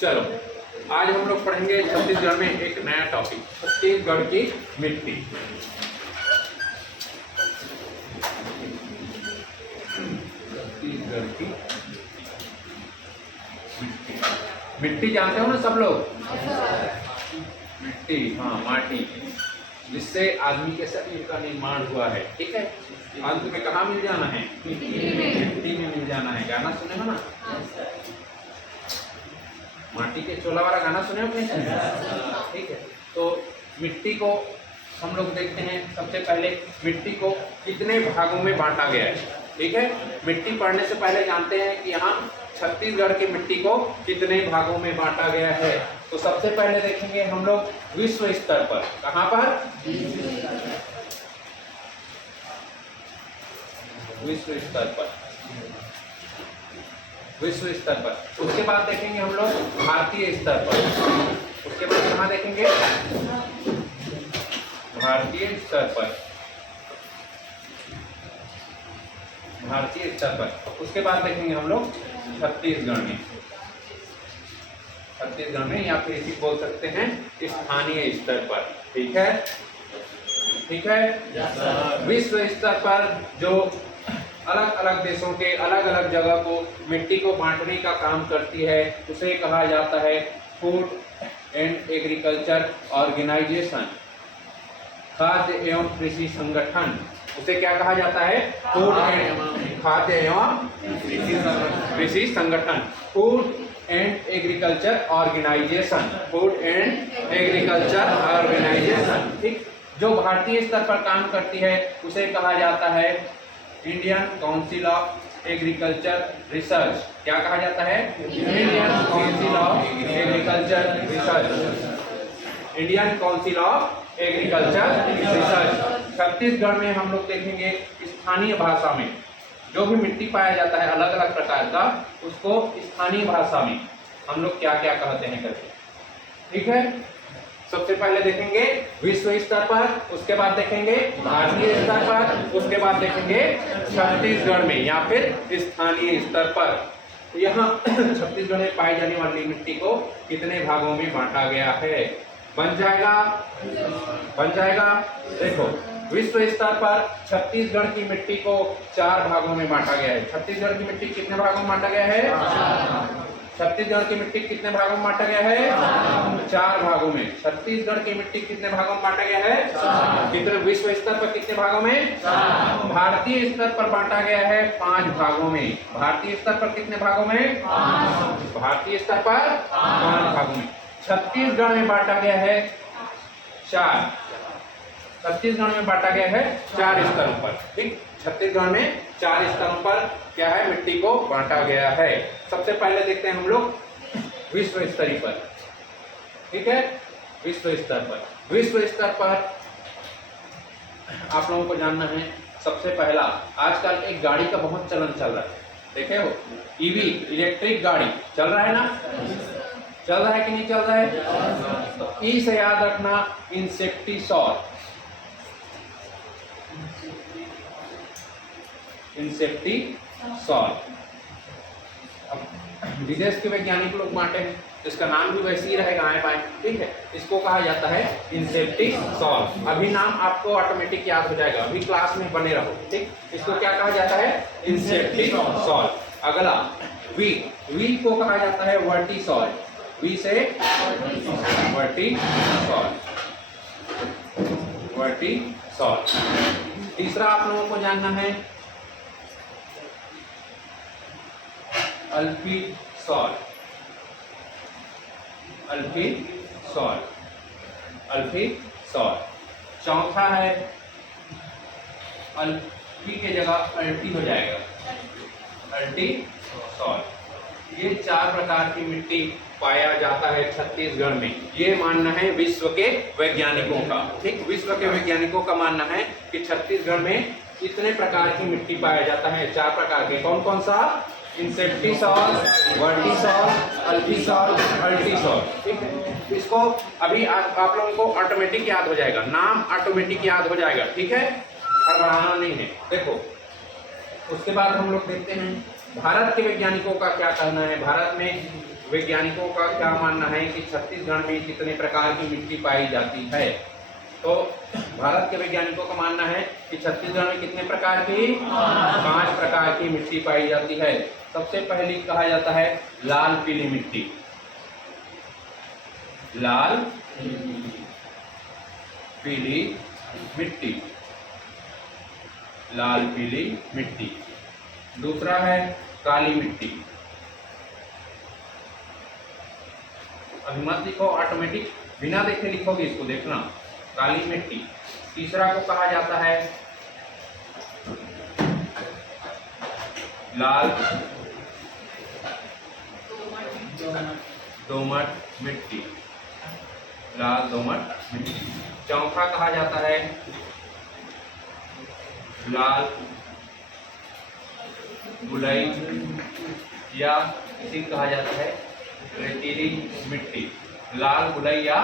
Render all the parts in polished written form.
चलो आज हम लोग पढ़ेंगे छत्तीसगढ़ में एक नया टॉपिक, छत्तीसगढ़ की मिट्टी। छत्तीसगढ़ की मिट्टी, मिट्टी जानते हो ना सब लोग? मिट्टी, हाँ, माटी, जिससे आदमी के शरीर का निर्माण हुआ है। ठीक है, अंत में कहाँ मिल जाना है? मिट्टी में मिल जाना है। गाना सुने हो ना, माटी के चोला वाला गाना सुने हो? ठीक है, तो मिट्टी को हम लोग देखते हैं। सबसे पहले मिट्टी को कितने भागों में बांटा गया है। ठीक है, मिट्टी पढ़ने से पहले जानते हैं कि यहाँ छत्तीसगढ़ की मिट्टी को कितने भागों में बांटा गया है। तो सबसे पहले देखेंगे हम लोग विश्व स्तर पर। कहाँ पर? विश्व स्तर पर, विश्व स्तर पर। उसके बाद देखेंगे हम लोग भारतीय स्तर पर। उसके बाद कहाँ देखेंगे? भारतीय स्तर पर, भारतीय स्तर पर। उसके बाद देखेंगे हम लोग छत्तीसगढ़ में, छत्तीसगढ़ में, या फिर इसी बोल सकते हैं स्थानीय स्तर पर। ठीक है, ठीक है। विश्व स्तर पर जो अलग अलग देशों के अलग अलग जगह को मिट्टी को बांटने का काम करती है, उसे कहा जाता है फूड एंड एग्रीकल्चर ऑर्गेनाइजेशन, खाद्य एवं कृषि संगठन। उसे क्या कहा जाता है? फूड एंड खाद्य एवं कृषि संगठन, food and agriculture organisation, food and agriculture organisation. ठीक, जो भारतीय स्तर पर काम करती है उसे कहा जाता है Indian council of agriculture research. क्या कहा जाता है? Indian council of agriculture research, Indian council of agriculture research. Chhattisgarh में हम लोग देखेंगे स्थानीय भाषा में जो भी मिट्टी पाया जाता है अलग अलग प्रकार का, उसको स्थानीय भाषा में हम लोग क्या क्या कहते हैं करके। ठीक है, सबसे पहले देखेंगे विश्व स्तर पर, उसके बाद देखेंगे भारतीय स्तर पर, उसके बाद देखेंगे छत्तीसगढ़ में या फिर स्थानीय स्तर पर। यहाँ छत्तीसगढ़ में पाई जाने वाली मिट्टी को कितने भागों में बांटा गया है? बन जाएगा, बन जाएगा। देखो, विश्व स्तर पर छत्तीसगढ़ की मिट्टी को 4 भागों में बांटा गया है। छत्तीसगढ़ की मिट्टी कितने भागों में बांटा गया है? छत्तीसगढ़ की मिट्टी कितने भागों में बांटा गया है? 4 भागों में। छत्तीसगढ़ की मिट्टी कितने भागों में बांटा गया है? कितने? विश्व स्तर पर कितने भागों में? भारतीय स्तर पर बांटा गया है 5 भागों में। भारतीय स्तर पर कितने भागों में? भारतीय स्तर पर 5 भागों में। छत्तीसगढ़ में बांटा गया है 4, छत्तीसगढ़ में बांटा गया है 4 स्तरों पर। ठीक, छत्तीसगढ़ में 4 स्तरों पर क्या है? मिट्टी को बांटा गया है। सबसे पहले देखते हैं हम लोग विश्व स्तरीय पर। ठीक है, विश्व स्तर पर, विश्व स्तर पर आप लोगों को जानना है। सबसे पहला, आजकल एक गाड़ी का बहुत चलन चल रहा है, देखे हो? ईवी, इलेक्ट्रिक गाड़ी चल रहा है ना? चल रहा है कि नहीं चल रहा है? तो ई से याद रखना, इंसेक्टिसॉल, इंसेक्टिसॉल। अब विदेश के वैज्ञानिक लोग बांटे हैं, इसका नाम भी वैसे ही रहेगा, आए पाए। ठीक है, इसको कहा जाता है इंसेक्टिसॉल। अभी नाम आपको ऑटोमेटिक याद हो जाएगा, अभी क्लास में बने रहो। ठीक, इसको क्या कहा जाता है? इंसेक्टिसॉल। अगला वीट, वीट को कहा जाता है वर्टिसॉल, वी से वर्टिसॉल, वर्टिसॉल। तीसरा आप लोगों को जानना है अल्फीसॉल, अल्फीसॉल, अल्फीसॉल। चौथा है अल्फी के जगह अल्टी हो जाएगा, अल्टीसॉल। ये 4 प्रकार की मिट्टी पाया जाता है छत्तीसगढ़ में, ये मानना है विश्व के वैज्ञानिकों का। ठीक, विश्व के वैज्ञानिकों का मानना है कि छत्तीसगढ़ में इतने प्रकार की मिट्टी पाया जाता है, 4 प्रकार के। कौन कौन सा? इंसेक्टिसॉल, वर्टिसॉल, अल्फीसॉल, अल्टीसॉल। ठीक है, इसको अभी आप लोगों को ऑटोमेटिक याद हो जाएगा, नाम ऑटोमेटिक याद हो जाएगा। ठीक है, हड़बड़ाना नहीं है। देखो, उसके बाद हम लोग देखते हैं भारत के वैज्ञानिकों का क्या कहना है, भारत में वैज्ञानिकों का क्या मानना है कि छत्तीसगढ़ में कितने प्रकार की मिट्टी पाई जाती है। तो भारत के वैज्ञानिकों का मानना है कि छत्तीसगढ़ में कितने प्रकार की 5 प्रकार की मिट्टी पाई जाती है। सबसे पहली कहा जाता है लाल पीली मिट्टी, लाल पीली मिट्टी, लाल पीली मिट्टी। दूसरा है काली मिट्टी, अभी मत लिखो, ऑटोमेटिक बिना देखे लिखोगे इसको, देखना, काली मिट्टी। तीसरा को कहा जाता है लाल दोमट मिट्टी, लाल दोमट मिट्टी। चौथा कहा जाता है लाल गुलई या इसी कहा जाता है रेतीली मिट्टी, लाल गुलई या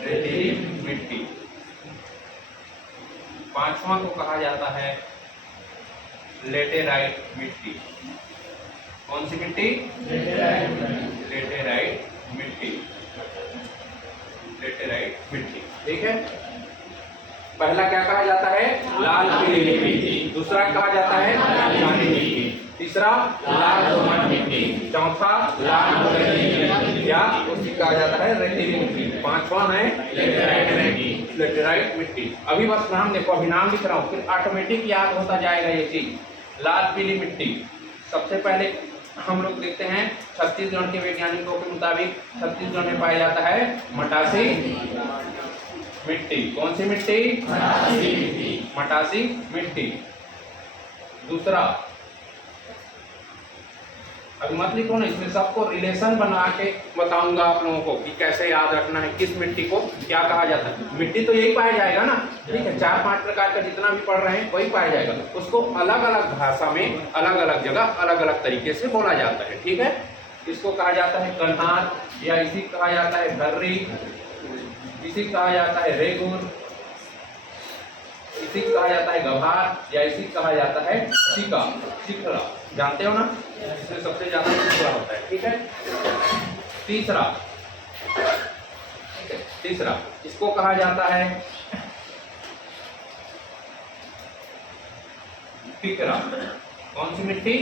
रेतीली मिट्टी। पांचवा को कहा जाता है लेटेराइट मिट्टी। कौन सी मिट्टी? लेटेराइट मिट्टी, लेटेराइट मिट्टी। ठीक है, पहला क्या कहा जाता है? लाल पीली मिट्टी। दूसरा कहा जाता है काली मिट्टी। तीसरा लाल दोमट मिट्टी। चौथा लाल गुलई या उसकी कहा जाता है रेतीली मिट्टी। पांचवा है लेटेराइट मिट्टी। अभी बस नाम देखो, अभी नाम लिख रहा हूँ, फिर ऑटोमेटिक याद होता जाएगा ये चीज। लाल पीली मिट्टी, सबसे पहले हम लोग देखते हैं छत्तीसगढ़ के वैज्ञानिकों के मुताबिक छत्तीसगढ़ में पाया जाता है मटासी मिट्टी। कौन सी मिट्टी? मटासी मिट्टी। दूसरा, अभी मत लिखो ना, इसमें सबको रिलेशन बना के बताऊंगा आप लोगों को कि कैसे याद रखना है किस मिट्टी को क्या कहा जाता है। मिट्टी तो यही पाया जाएगा ना, ठीक है, 4-5 प्रकार का जितना भी पढ़ रहे हैं वही पाया जाएगा। उसको अलग अलग भाषा में अलग अलग जगह अलग अलग तरीके से बोला जाता है। ठीक है, इसको कहा जाता है कन्हार या इसी कहा जाता है भर्री, इसी कहा जाता है रेगुर, इसी कहा जाता है गभार या इसी कहा जाता है चिका, चिखला। जानते हो ना, इसमें सबसे ज्यादा चिखला होता है। ठीक है, तीसरा इसको कहा जाता है टिकरा। कौन सी मिट्टी?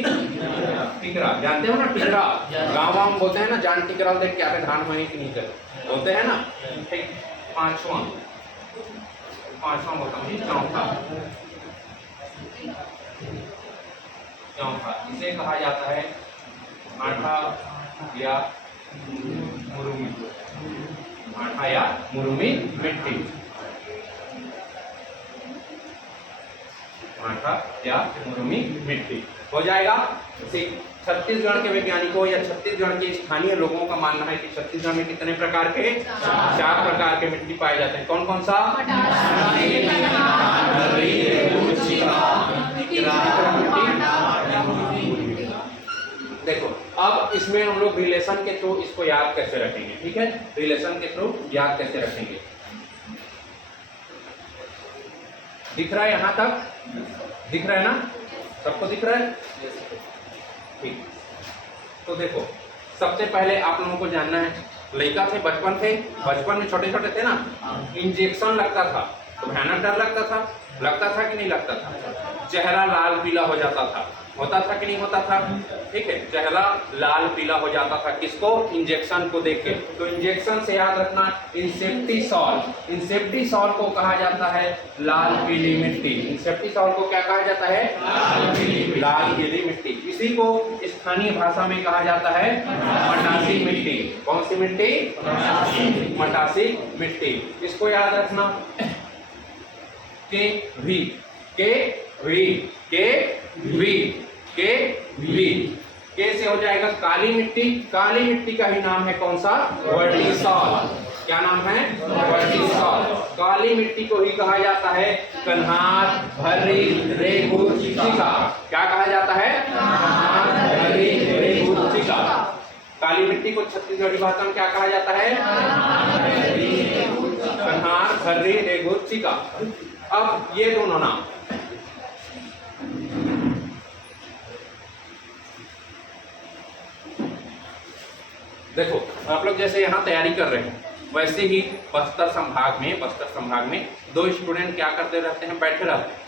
टिकरा। जानते हो ना टिकरा, गाँव में बोलते हैं ना, जान टिकरा देख क्या धान मही की नीचे बोलते हैं ना। ठीक, पांचवा बोलता हूँ चौथा, इसे कहा जाता है आठा या मुरुमी, आठा या मुरुमी मिट्टी, आठा या मुरुमी मिट्टी। हो जाएगा। छत्तीसगढ़ के वैज्ञानिकों या छत्तीसगढ़ के स्थानीय लोगों का मानना है कि छत्तीसगढ़ में कितने प्रकार के 4 प्रकार के मिट्टी पाए जाते हैं। कौन कौन सा? देखो, अब इसमें हम लोग रिलेशन के थ्रू इसको याद कैसे रखेंगे। ठीक है, रिलेशन के थ्रू याद कैसे रखेंगे। दिख रहा है यहाँ तक? दिख रहा है ना, सबको दिख रहा है? ठीक, तो देखो, सबसे पहले आप लोगों को जानना है, लड़का थे, बचपन में छोटे छोटे थे ना, इंजेक्शन लगता था तो भयानक डर लगता था कि नहीं लगता था? चेहरा लाल पीला हो जाता था, होता था कि नहीं होता था? ठीक है, चेहरा लाल पीला हो जाता था, किसको? इंजेक्शन को देख के। तो इंजेक्शन से याद रखना, इंसेप्टिसॉल को कहा जाता है लाल पीली मिट्टी। इंसेप्टिसॉल को क्या कहा जाता है? लाल पीली मिट्टी। इसी को स्थानीय भाषा में कहा जाता है मटासी मिट्टी। कौन सी मिट्टी? मटासी मिट्टी। इसको याद रखना, के से हो जाएगा काली मिट्टी। काली मिट्टी का ही नाम है कौन सा? वर्टिसॉल। क्या नाम है? वर्टिसॉल। काली मिट्टी को ही कहा जाता है कन्हार, भर्री, रेगुर, चिका। क्या कहा जाता है? कन्हार, भर्री, रेगुर, चिका। काली मिट्टी को छत्तीसगढ़ी भाषा में क्या कहा जाता है? कन्हार, भर्री, रेगुर, चिका। अब ये दोनों नाम देखो आप लोग जैसे यहाँ तैयारी कर रहे हैं, वैसे ही बस्तर संभाग में 2 स्टूडेंट क्या करते रहते हैं, बैठे रहते हैं,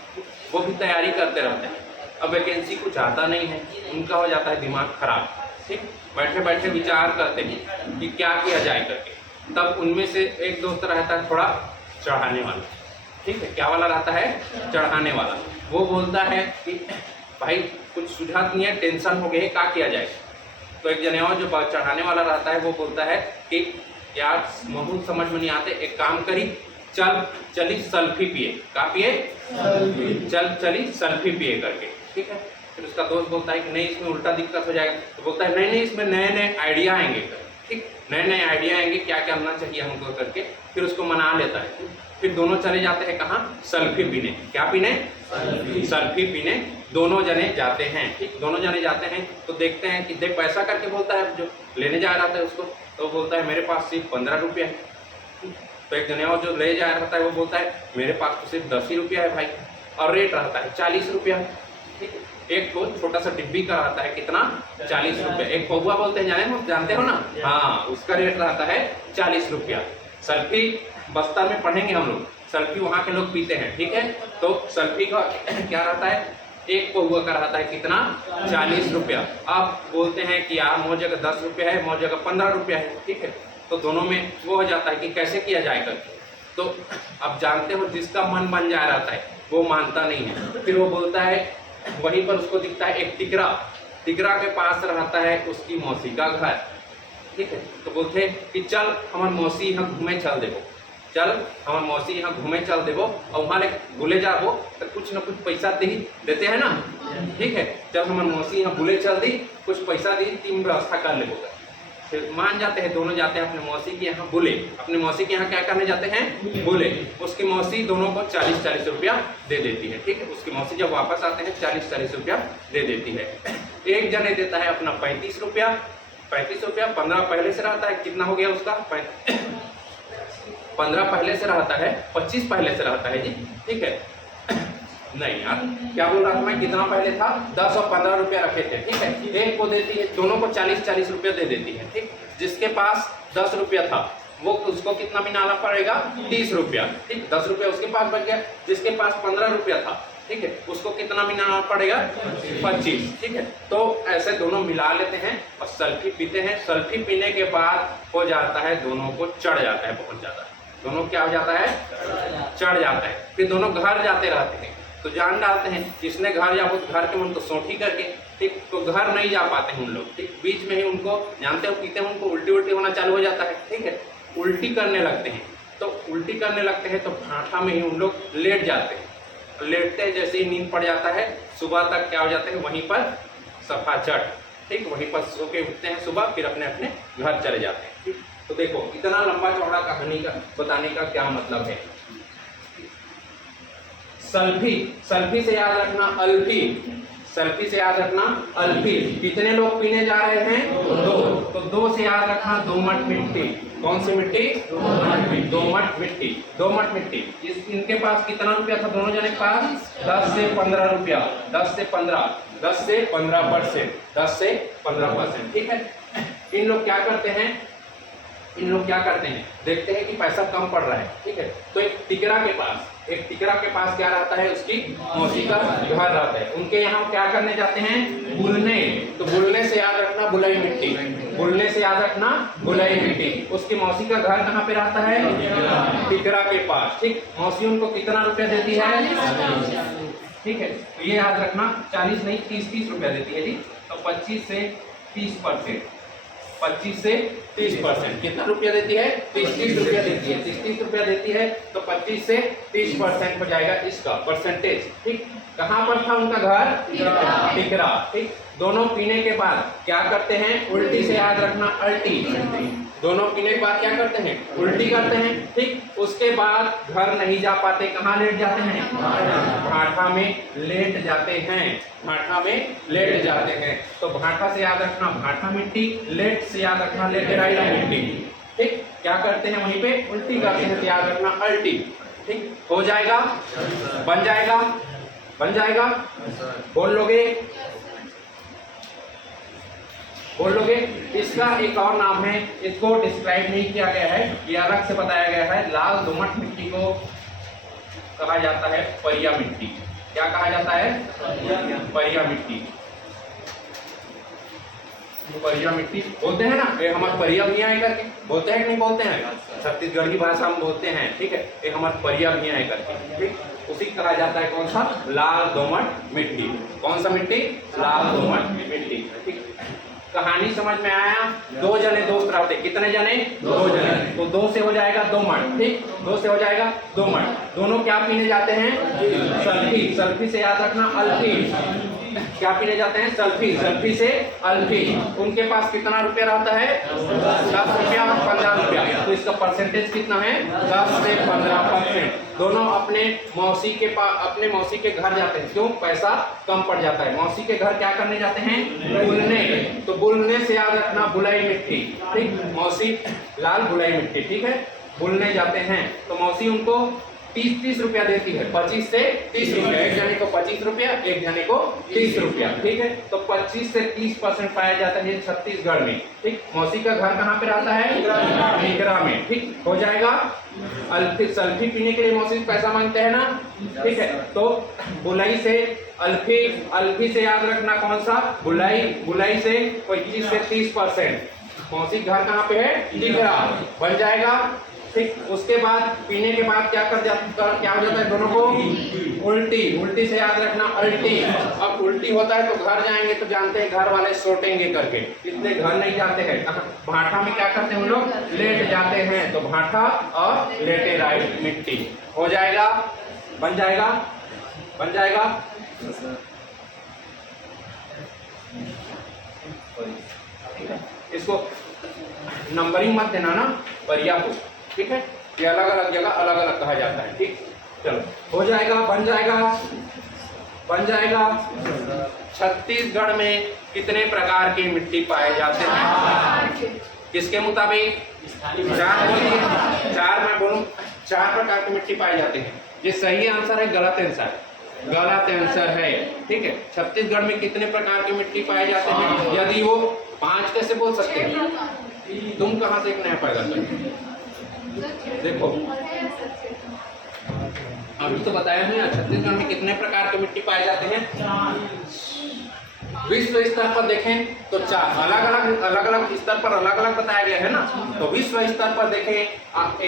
वो भी तैयारी करते रहते हैं। अब वैकेंसी कुछ आता नहीं है, उनका हो जाता है दिमाग खराब, ठीक, बैठे बैठे विचार करते हैं कि क्या किया जाए करके। तब उनमें से एक दोस्त रहता है थोड़ा चढ़ाने वाला, ठीक है, क्या वाला रहता है, चढ़ाने वाला। वो बोलता है कि भाई कुछ सुझाव नहीं है, टेंशन हो गई, क्या किया जाए। तो एक जने और जो चढ़ाने वाला रहता है वो बोलता है कि यार बहुत समझ में नहीं आते, एक काम करी, चली सेल्फी पिए, का पिए, चली सेल्फी पिए करके, ठीक है। फिर उसका दोस्त बोलता है कि नहीं इसमें उल्टा दिक्कत हो जाएगा। तो बोलता है नहीं इसमें नए नए आइडिया आएंगे, ठीक, नए नए आइडिया आएंगे, क्या करना चाहिए हमको करके। फिर उसको मना लेता है। फिर दोनों चले जाते हैं कहाँ, सेल्फी पीने। क्या पीने, सेल्फी पीने दोनों जने जाते हैं, ठीक, दोनों जने जाते हैं। तो देखते हैं कि देख पैसा करके बोलता है जो लेने जा रहा था उसको, तो बोलता है मेरे पास सिर्फ 15 रुपया है। तो एक जने और जो ले जा रहा था वो बोलता है मेरे पास तो सिर्फ 10 ही रुपया है भाई, और रेट रहता है 40 रुपया, ठीक है। एक तो छोटा सा डिब्बी का रहता है कितना, 40 रुपया। एक पौवा बोलते हैं, जानते हो ना, हाँ, उसका रेट रहता है 40 रुपया। सेल्फी बस्तर में पढ़ेंगे हम लोग, सेल्फी वहाँ के लोग पीते हैं, ठीक है। तो सेल्फी का क्या रहता है, एक पौवा का रहता है कितना, 40 रुपया। आप बोलते हैं कि यार मो जगह 10 रुपया है, मो जगह 15 रुपया है, ठीक है। तो दोनों में वो हो जाता है कि कैसे किया जाए करके। तो अब जानते हो जिसका मन बन जा रहता है वो मानता नहीं है। फिर वो बोलता है, वहीं पर उसको दिखता है एक टिकरा के पास रहता है उसकी मौसी का घर, ठीक है। तो बोलते हैं कि चल हमार मौसी यहाँ घूमे चल देवो, चल हमार मौसी यहाँ घूमे चल देवो, और वहाँ ले बुले जाबो तो कुछ न कुछ पैसा देते हैं ना, ठीक है। चल हमार मौसी यहाँ बुले चल दी, कुछ पैसा दी, तीन व्यवस्था कर ले। फिर मान जाते हैं, दोनों जाते हैं अपने मौसी के यहाँ बुले। अपने मौसी के यहाँ क्या करने जाते हैं, बुले। उसकी मौसी दोनों को 40-40 रुपया दे देती है, ठीक है। उसकी मौसी जब वापस आते हैं 40-40 रुपया दे देती है। एक जने देता है अपना 35 रुपया, 15 पहले से रहता है, कितना हो गया उसका, 15 पहले से रहता है, 25 पहले से रहता है जी, ठीक है। नहीं यार क्या बोल रहा था मैं, कितना पहले था, 10 और 15 रुपया रखे थे, ठीक है। एक को देती है, दोनों को 40-40 रुपया दे देती है, ठीक। जिसके पास 10 रुपया था वो उसको कितना मिलाना पड़ेगा, 30 रुपया, ठीक। 10 रुपया उसके पास बच गया। जिसके पास 15 रुपया था, ठीक है, उसको कितना मिलाना पड़ेगा, 25, ठीक है। तो ऐसे दोनों मिला लेते हैं और सेल्फी पीते हैं। सेल्फी पीने के बाद हो जाता है, दोनों को चढ़ जाता है बहुत ज्यादा, दोनों क्या हो जाता है, चढ़ जाता है। फिर दोनों घर जाते रहते हैं, तो जान डालते हैं जिसने घर जाओ तो घर के मन तो सोठी करके, ठीक। तो घर नहीं जा पाते हैं उन लोग, ठीक। बीच में ही उनको जानते हो पीते हैं, उनको उल्टी होना चालू हो जाता है, ठीक है। उल्टी करने लगते हैं, तो उल्टी करने लगते हैं तो भाठा में ही उन लोग लेट जाते हैं। लेटते हैं जैसे ही नींद पड़ जाता है, सुबह तक क्या हो जाते हैं, वहीं पर सफा चट, ठीक, वहीं पर सो के उठते हैं सुबह, फिर अपने अपने घर चले जाते हैं, ठीक। तो देखो इतना लंबा चौड़ा कहानी का बताने का क्या मतलब है। सेल्फी से याद रखना अल्फी, सेल्फी से याद रखना अल्फी। कितने लोग पीने जा रहे हैं, 2। तो 2 से याद रखना दोमट मिट्टी। कौन सी मिट्टी, दोमट मिट्टी, दोमट मिट्टी। इनके पास कितना रुपया था, दोनों जने के पास 10 से 15 रुपया, 10 से 15%, 10 से 15%, ठीक है। इन लोग क्या करते हैं, देखते हैं कि पैसा कम पड़ रहा है, ठीक है। तो एक टिकरा के पास क्या रहता है, उसकी मौसी का घर रहता है। उनके यहाँ क्या करने जाते हैं, बुलने। तो बुलने से याद रखना बुलाई मिट्टी, बुलने से याद रखना बुलाई मिट्टी। उसकी मौसी का घर कहाँ पे रहता है, टिकरा के पास, ठीक। मौसी उनको कितना रुपया देती है, ठीक है। तो ये याद रखना 40 नहीं 30 रुपया देती है जी। तो 25 से 30%, 25 से 30%, कितना रुपया देती है, 30 रुपया देती है, 30 रुपया देती है। तो 25 से 30% हो जाएगा इसका परसेंटेज, ठीक। कहाँ पर था उनका घर, टिकरा, ठीक। दोनों पीने के बाद क्या करते हैं, उल्टी से याद रखना अल्टी। दोनों पीने के बाद क्या करते हैं, उल्टी करते हैं, ठीक। उसके बाद घर नहीं जा पाते, कहाँ लेट जाते हैं, भाठा में लेट जाते हैं, भाठा में लेट जाते हैं। तो भाठा से याद रखना भाठा मिट्टी, लेट से याद रखना लेटेराइट मिट्टी, ठीक। क्या करते हैं, वहीं पे उल्टी करते हैं, तो याद रखना अल्टी, ठीक। हो जाएगा, बन जाएगा, बोल लोगे। बोल लोगे। इसका एक और नाम है, इसको डिस्क्राइब नहीं किया गया है, ये अलग से बताया गया है। लाल दोमट मिट्टी को कहा जाता है परिया मिट्टी। क्या कहा जाता है? परिया मिट्टी। परिया मिट्टी बोलते हैं ना, ये हमारे परिया भैया है करके बोलते हैं कि नहीं बोलते हैं? छत्तीसगढ़ी भाषा में बोलते हैं, ठीक है। ये हमारे परिया भैया है करके, ठीक। उसी कहा जाता है कौन सा? लाल दोमट मिट्टी। कौन सा मिट्टी? लाल दोमट मिट्टी, ठीक। कहानी समझ में आया? दो जने दोस्त रहते, कितने जने? दो जने। तो दो से हो जाएगा दोमट, ठीक। दो से हो जाएगा दोमट। दोनों क्या पीने जाते हैं? सल्फी। सल्फी से याद रखना अल्फी। क्या पीने जाते हैं? सल्फी। सल्फी से अल्फी। उनके पास कितना रुपया रहता है? 10 रुपया और 15 रुपया। तो इसका परसेंटेज कितना है? 10 से 15%। दोनों अपने मौसी के घर जाते हैं। क्यों? पैसा कम पड़ जाता है। मौसी के घर क्या करने जाते हैं? बुलने। तो बुलने से याद रखना बुलाई मिट्टी, ठीक। मौसी लाल बुलाई मिट्टी, ठीक है। बुलने जाते हैं तो मौसी उनको 30 रुपया देती है। 25 से 30 रुपया। एक जने को 25 रुपया, एक जने को 30 रुपया, ठीक है। तो 25 से 30% पाया जाता है छत्तीसगढ़ में, ठीक। मौसी का घर कहाँ पे रहता है? निगरा में, ठीक। हो जाएगा। अल्फी, सल्फी पीने के लिए मौसी पैसा मांगते हैं ना, ठीक है। तो बुलाई से अल्फी, अल्फी से याद रखना कौन सा? बुलाई। बुलाई से 25 से 30%। मौसी घर कहाँ पे है? निगरा। बन जाएगा, ठीक। उसके बाद पीने के बाद क्या हो जाता है दोनों को? उल्टी। उल्टी से याद रखना अल्टी। अब उल्टी होता है तो घर जाएंगे तो जानते हैं घर वाले सोटेंगे करके, इसलिए घर नहीं जाते हैं। भाटा में क्या करते हैं हम लोग? लेट जाते हैं। तो भाटा और लेटेराइट मिट्टी हो जाएगा। बन जाएगा, बन जाएगा। इसको नंबरिंग मत देना ना परिया को, ठीक है। ये अलग अलग जगह अलग अलग कहा जाता है, ठीक। चलो हो जाएगा, बन जाएगा, बन जाएगा। छत्तीसगढ़ में कितने प्रकार की मिट्टी पाए जाते हैं? किसके मुताबिक? 4 बोलिए। 4 मैं बोलूं, 4 प्रकार की मिट्टी पाए जाते हैं। ये सही आंसर है, गलत आंसर? गलत आंसर है, ठीक है। छत्तीसगढ़ में कितने प्रकार की मिट्टी पाए जाते हैं? यदि वो 5 कैसे बोल सकते हैं? तुम कहाँ से एक नया पैदा कर? देखो अभी तो बताया है छत्तीसगढ़ में कितने प्रकार के मिट्टी पाए जाते हैं। विश्व स्तर पर देखें तो 4 अलग अलग स्तर पर अलग अलग बताया गया है ना। तो विश्व स्तर पर देखें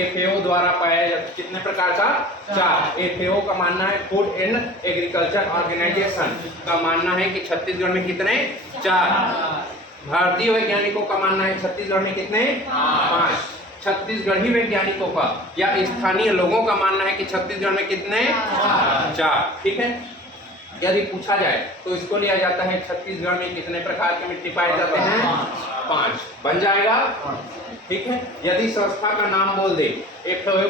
FAO द्वारा पाया कितने प्रकार का? 4। FAO का मानना है, फूड एंड एग्रीकल्चर ऑर्गेनाइजेशन का मानना है कि छत्तीसगढ़ में कितने? 4। भारतीय वैज्ञानिकों का मानना है छत्तीसगढ़ में कितने? 5। छत्तीसगढ़ी वैज्ञानिकों का या स्थानीय लोगों का मानना है कि छत्तीसगढ़ में कितने? 4, ठीक है। यदि पूछा जाए तो इसको लिया जाता है छत्तीसगढ़ में कितने प्रकार के मिट्टी पाए जाते हैं? 5। बन जाएगा, ठीक है। यदि संस्था का नाम बोल दे FAO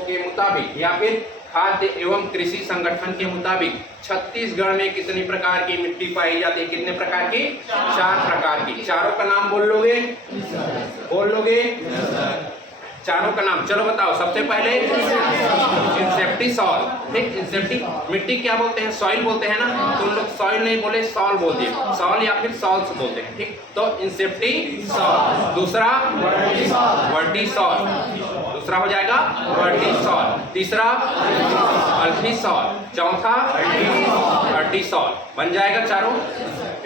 के मुताबिक या फिर खाद्य एवं कृषि संगठन के मुताबिक छत्तीसगढ़ में कितनी प्रकार की मिट्टी पाई जाती है? कितने प्रकार की? 4 प्रकार की। चारों का नाम बोल लोगे? बोल लोगे? चारों का नाम चलो बताओ। सबसे पहले इंसेप्टी सॉल, ठीक। इंसेप्टी मिट्टी क्या बोलते हैं? सॉइल बोलते हैं ना। तुम लोग सॉइल नहीं बोले, सॉल बोल दिए। सॉल या फिर सॉल्स बोलते हैं, ठीक। तो इंसेप्टी सॉल। दूसरा वर्टी सॉल, दूसरा हो जाएगा वर्टी सॉल। तीसरा अल्फी सॉल। चौथा अर्टी सॉल। बन जाएगा चारों।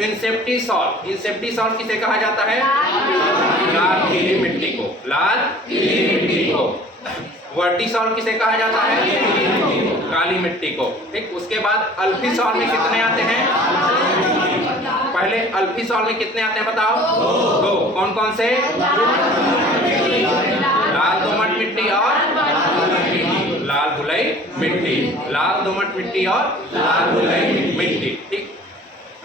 इंसेप्टी सॉल, इंसेप्टी सॉल किसे कहा जाता है? लाल पीली मिट्टी को, लाल पीली मिट्टी को। वर्टी सॉल किसे कहा जाता है? काली मिट्टी को, ठीक। उसके बाद अल्फी सॉल में कितने आते हैं? पहले अल्फी सॉल में कितने आते हैं बताओ? 2। कौन कौन से? लाल दोमट मिट्टी और लाल बुलाई मिट्टी। लाल दोमट मिट्टी और लाल बुलाई मिट्टी, ठीक।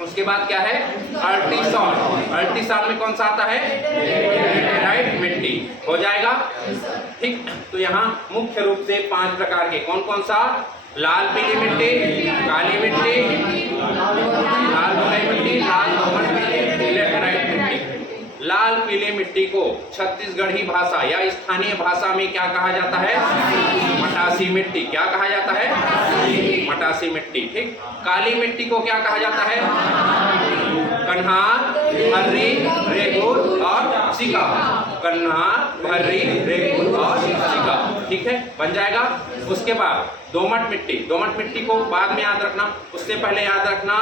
उसके बाद क्या है? अर्टी सॉल। अर्टी सॉल में कौन सा आता है? लेटेराइट मिट्टी। हो जाएगा, ठीक। तो यहाँ मुख्य रूप से 5 प्रकार के कौन कौन सा? लाल पीली मिट्टी, काली मिट्टी, लाल बुलाई मिट्टी, लाल दोमट मिट्टी, लेटेराइट मिट्टी। लाल पीले मिट्टी को छत्तीसगढ़ी भाषा या स्थानीय भाषा में क्या कहा जाता है? मटासी मिट्टी। क्या कहा जाता है? मटासी मिट्टी, ठीक। काली मिट्टी को क्या कहा जाता है? कन्हार भर्री, रेगुर और सिका। कन्हा, भर्री, रेगुर और सिका। ठीक है, बन जाएगा। उसके बाद दोमट मिट्टी। दोमट मिट्टी को बाद में याद रखना, उससे पहले याद रखना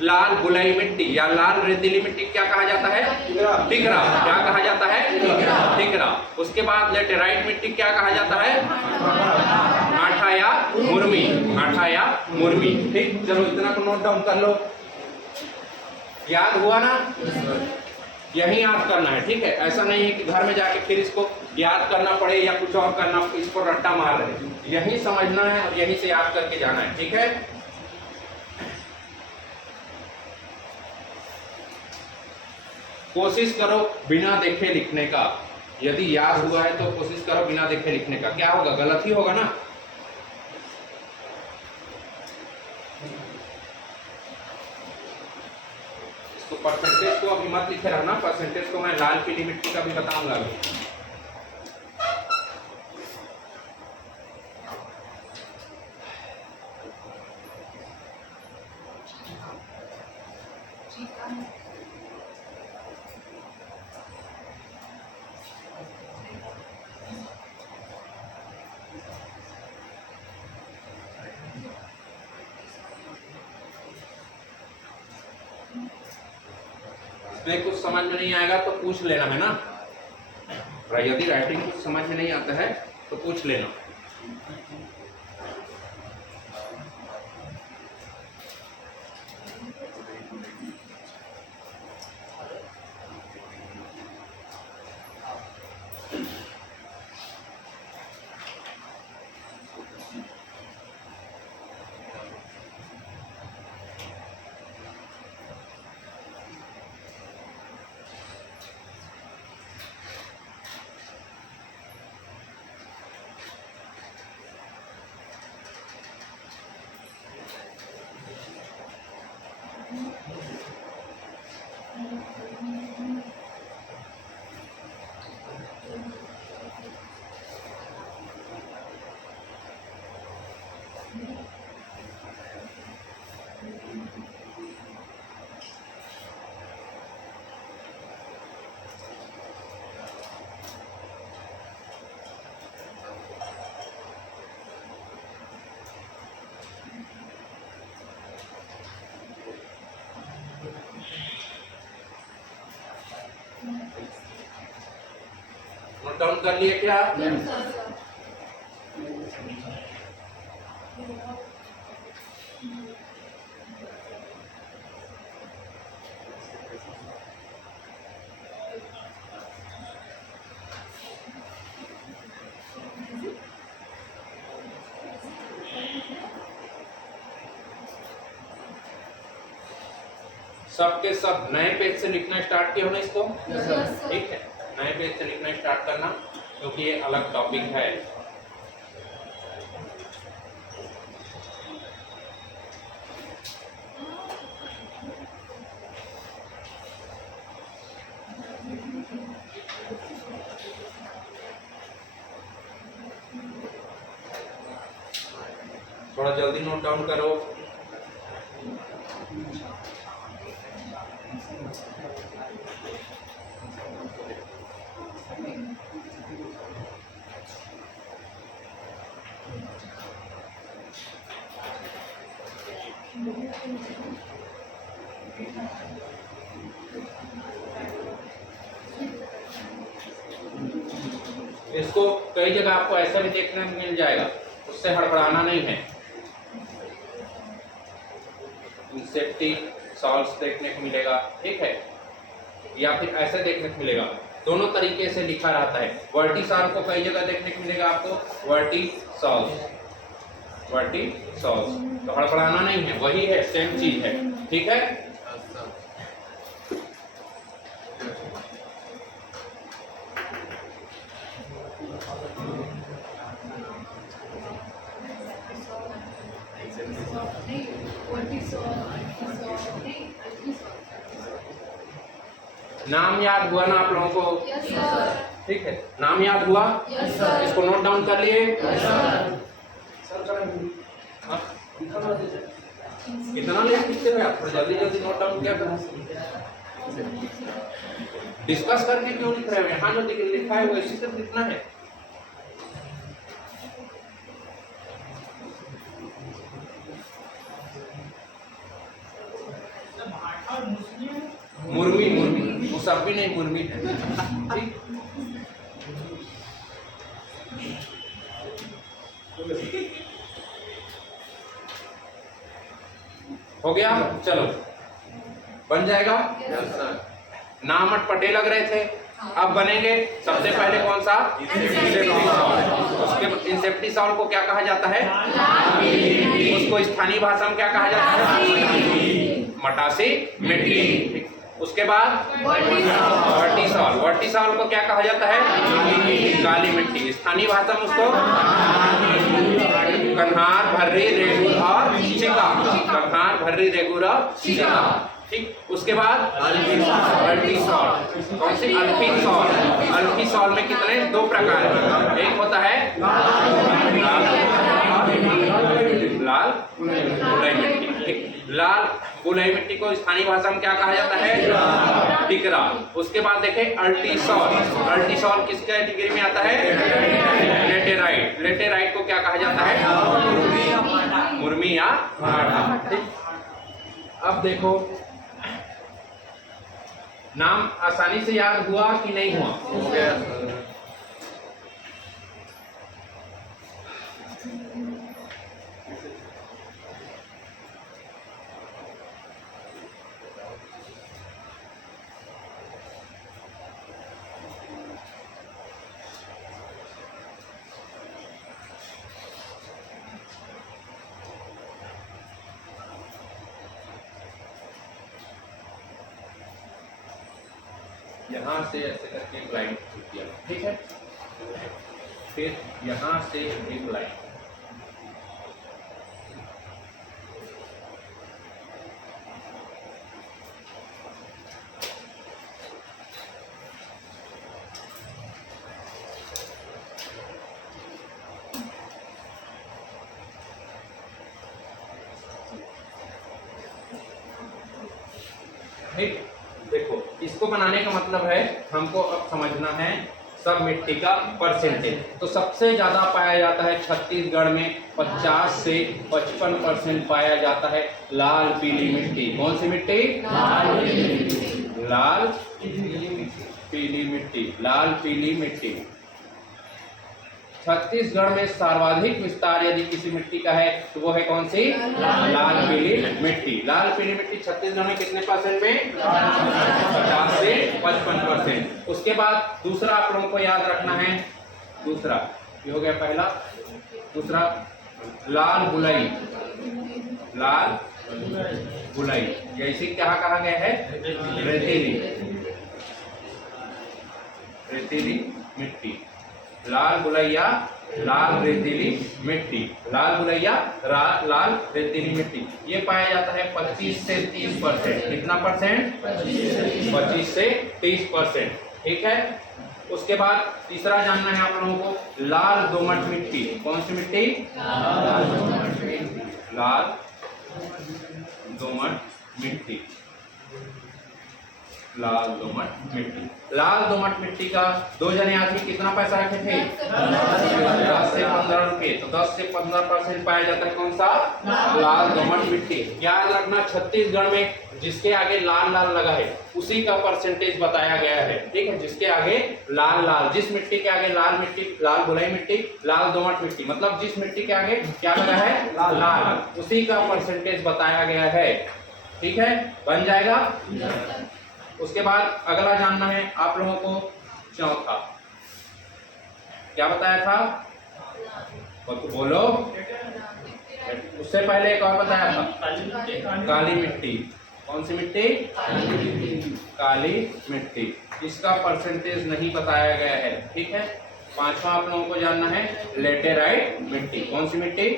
लाल बुलई मिट्टी या लाल रेतीली मिट्टी क्या कहा जाता है? टिकरा। क्या कहा जाता है? टिकरा। उसके बाद लेटेराइट मिट्टी क्या कहा जाता है? आठा या मुर्मी। आठा या मुर्मी। ठीक, चलो इतना को नोट डाउन कर लो। याद हुआ ना? यही याद करना है। ठीक है, ऐसा नहीं है कि घर में जाके फिर इसको याद करना पड़े या कुछ और करना, इसको रट्टा मार रहे। यही समझना है और यही से याद करके जाना है। ठीक है, कोशिश करो बिना देखे लिखने का। यदि याद हुआ है तो कोशिश करो बिना देखे लिखने का। क्या होगा? गलत ही होगा ना। इसको परसेंटेज को अभी मत लिखे रहना, परसेंटेज को मैं लाल पीली मिट्टी का भी बताऊंगा अभी। इसमें कुछ समझ में नहीं आएगा तो पूछ लेना है ना। यदि राइटिंग कुछ समझ में नहीं आता है तो पूछ लेना। नोट डाउन कर लिए क्या? सबके सब नए पेज से लिखना स्टार्ट किया हो ना इसको? ठीक है, नए पेज से लिखना स्टार्ट करना क्योंकि ये अलग टॉपिक है। थोड़ा जल्दी नोट डाउन करो। इसको कई जगह आपको ऐसा भी देखने में मिल जाएगा, उससे हड़बड़ाना नहीं है। इंसेक्टिव सॉल्व्स देखने को मिलेगा, ठीक है, या फिर ऐसे देखने को मिलेगा। दोनों तरीके से लिखा रहता है। वर्टिसॉल को कई जगह देखने को मिलेगा आपको, वर्टिसॉल्स, वर्टिसॉल्स। तो हड़बड़ाना नहीं है, वही है, सेम चीज है, ठीक है। नाम याद हुआ ना आप लोगों को? Yes sir. ठीक है, नाम याद हुआ? Yes sir. इसको नोट डाउन कर लिए? Yes sir. कितना लेट लिखते हो आप? जल्दी जल्दी नोट डाउन क्या करना? डिस्कस करके क्यों लिख रहे हो? यहाँ जो लिखा है वो इसी से लिखना है। मुर्मी, मुर्मी वो सब भी नहीं, मुर्मी है। ठीक, हो गया? चलो बन जाएगा। नाम अटपटे लग रहे थे, अब बनेंगे। सबसे पहले कौन सा? इंसेप्टी सॉल्ट। उसके इंसेप्टी सॉल्ट को क्या कहा जाता है? उसको स्थानीय भाषा में क्या कहा जाता है? मटासी मिट्टी। उसके बाद वर्टिसॉल। वर्टिसॉल को क्या कहा जाता है? काली मिट्टी। स्थानीय भाषा में उसको कन्हार, भर्री, रेगुर और चिका। कन्हार, भर्री, रेगुर और चिका। ठीक, उसके बाद अल्फीसॉल। कौन सी? अल्फीसॉल। अल्फीसॉल में कितने? 2 प्रकार है। एक होता है लाल बुलाई मिट्टी। लाल बुलाई मिट्टी को स्थानीय भाषा में क्या कहा जाता है? टिकरा। उसके बाद देखें अल्टीसॉल। अल्टीसॉल किस कैटेगरी में आता है? लेटेराइट। लेटेराइट को क्या कहा जाता है? मुर्मी या माठा। अब देखो, नाम आसानी से याद हुआ कि नहीं हुआ? हो गया। यहाँ से ऐसे करके एक लाइन किया, ठीक है। फिर यहाँ से एक लाइन, ठीक। देखो, इसको बनाने का मतलब है हमको अब समझना है सब मिट्टी का परसेंटेज। तो सबसे ज्यादा पाया जाता है छत्तीसगढ़ में 50 से 55% पाया जाता है लाल पीली मिट्टी। कौन सी मिट्टी? लाल पीली मिट्टी। लाल पीली मिट्टी। छत्तीसगढ़ में सर्वाधिक विस्तार यदि किसी मिट्टी का है तो वो है कौन सी? लाल पीली मिट्टी। लाल पीली मिट्टी छत्तीसगढ़ में कितने परसेंट में? 50 से 55%। उसके बाद दूसरा आप लोगों को याद रखना है, दूसरा ये हो गया पहला। दूसरा लाल बुलाई। लाल बुलाई जैसे क्या कहा गया है? रेतीली। रेतीली मिट्टी। लाल बुलैया, लाल रेतीली मिट्टी। लाल बुलैया, लाल रेतीली मिट्टी। ये पाया जाता है 25 से 30%। कितना परसेंट? 25 से 30%। ठीक है। उसके बाद तीसरा जानना है आप लोगों को, लाल दोमट मिट्टी। कौन सी मिट्टी? लाल दोमट मिट्टी। लाल दोमट मिट्टी। लाल दोमट मिट्टी का 2 जने आदमी कितना पैसा रखे थे? 10 से 15 रुपए। तो 10 से 15% पाया जाता है कौन सा? लाल दोमट मिट्टी। याद रखना, छत्तीसगढ़ में जिसके आगे लाल लाल लगा है उसी का परसेंटेज बताया गया है। ठीक है, जिसके आगे लाल लाल, जिस मिट्टी के आगे लाल मिट्टी, लाल बुलाई मिट्टी, लाल दोमट मिट्टी, मतलब जिस मिट्टी के आगे क्या लगा है? लाल, उसी का परसेंटेज बताया गया है। ठीक है, बन जाएगा। उसके बाद अगला जानना है आप लोगों को, चौथा क्या बताया था? बोलो। उससे पहले एक और बताया था, काली मिट्टी। कौन सी मिट्टी? काली मिट्टी। इसका परसेंटेज नहीं बताया गया है। ठीक है। पांचवा आप लोगों को जानना है, लेटेराइट मिट्टी। कौन सी मिट्टी?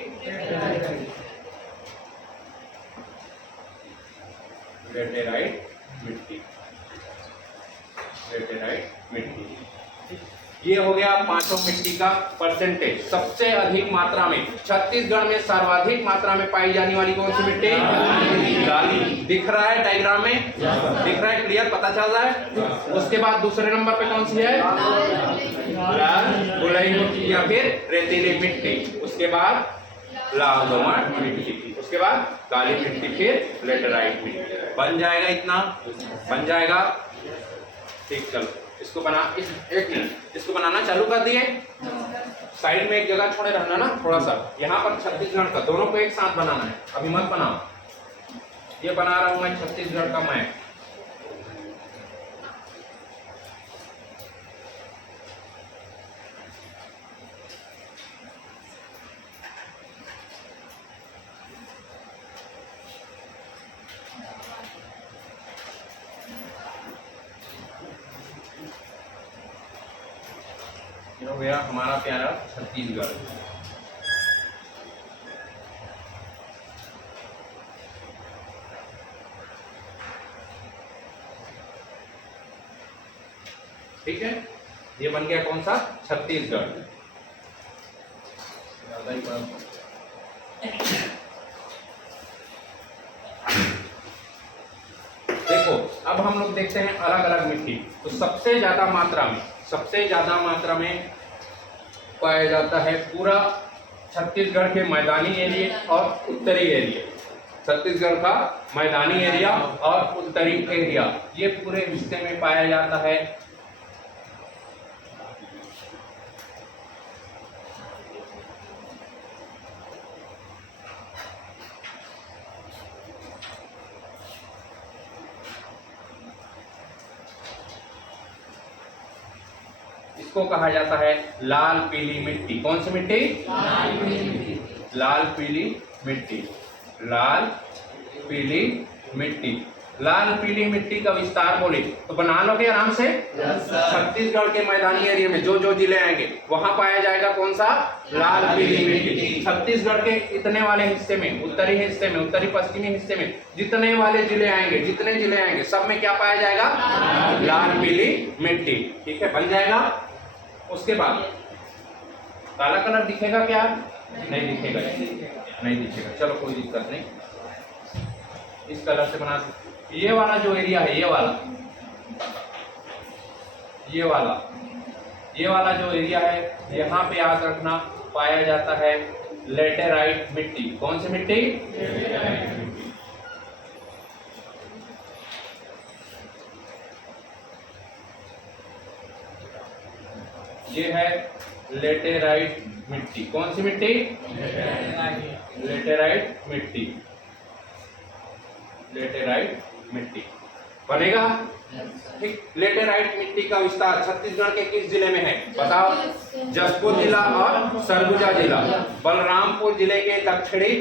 लेटेराइट मिट्टी। लेटेराइट मिट्टी। ये हो गया पांचों मिट्टी का परसेंटेज। सबसे अधिक मात्रा में छत्तीसगढ़ में सर्वाधिक मात्रा में पाई जाने वाली कौन सी मिट्टी? लाली। दिख रहा है डायग्राम में? दिख रहा है? क्लियर पता चल रहा है? उसके बाद दूसरे नंबर पे कौन सी है? लाल गुलई मिट्टी या फिर रेतीली मिट्टी। उसके बाद लाल दोमट मिट्टी, उसके बाद काली मिट्टी, फिर लेटेराइट मिट्टी। बन जाएगा इतना? बन जाएगा? ठीक, चलो इसको बना एक मिनट इसको बनाना चालू कर दिए। साइड में एक जगह छोड़े रहना ना थोड़ा सा। यहाँ पर छत्तीसगढ़ का दोनों को एक साथ बनाना है, अभी मत बनाओ। ये बना रहा हूं मैं छत्तीसगढ़ का मैप। ये हो गया हमारा प्यारा छत्तीसगढ़। ठीक है, ये बन गया कौन सा? छत्तीसगढ़। देखो अब हम लोग देखते हैं अलग अलग मिट्टी। तो सबसे ज्यादा मात्रा में पाया जाता है पूरा छत्तीसगढ़ के मैदानी एरिया और उत्तरी एरिया। छत्तीसगढ़ का मैदानी एरिया और उत्तरी एरिया ये पूरे हिस्से में पाया जाता है। इसको कहा जाता है लाल पीली मिट्टी। कौन सी मिट्टी? लाल पीली मिट्टी। लाल पीली मिट्टी। लाल पीली मिट्टी का विस्तार बोले तो बना लोगे आराम से। छत्तीसगढ़ के मैदानी एरिया में जो जो जिले आएंगे वहां पाया जाएगा कौन सा? लाल पीली मिट्टी। छत्तीसगढ़ के इतने वाले हिस्से में, उत्तरी हिस्से में, उत्तरी पश्चिमी हिस्से में जितने वाले जिले आएंगे सब में क्या पाया जाएगा? लाल पीली मिट्टी। ठीक है, बन जाएगा। उसके बाद काला कलर दिखेगा क्या? नहीं दिखेगा, नहीं दिखेगा। चलो कोई दिक्कत नहीं, इस कलर से बना। ये वाला जो एरिया है, ये वाला जो एरिया है, यहाँ पे याद रखना पाया जाता है लेटेराइट मिट्टी। कौन सी मिट्टी? ये है लेटेराइट मिट्टी। कौन सी मिट्टी? लेटेराइट मिट्टी। लेटेराइट मिट्टी बनेगा। ठीक, लेटेराइट मिट्टी का विस्तार छत्तीसगढ़ के किस जिले में है बताओ? जशपुर जिला और सरगुजा जिला। बलरामपुर जिले के दक्षिणी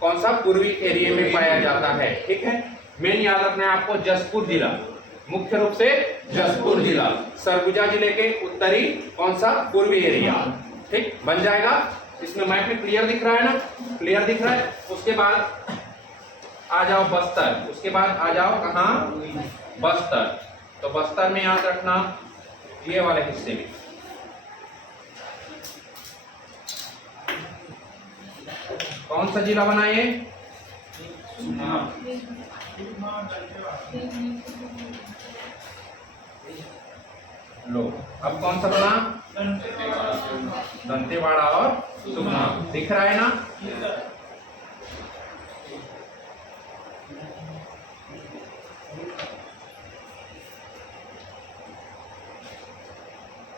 कौन सा? पूर्वी एरिया में पाया जाता है। ठीक है, मेन याद रखना है आपको जशपुर जिला, मुख्य रूप से जशपुर जिला। सरगुजा जिले के उत्तरी कौन सा? पूर्वी एरिया। ठीक, बन जाएगा। इसमें मैप में क्लियर दिख रहा है ना? क्लियर दिख रहा है। उसके बाद आ जाओ बस्तर। उसके बाद आ जाओ कहाँ? बस्तर। तो बस्तर में याद रखना ये वाले हिस्से में कौन सा जिला बना ये? लो, अब कौन सा बना? दंतेवाड़ा और सुकमा। दिख रहा है ना?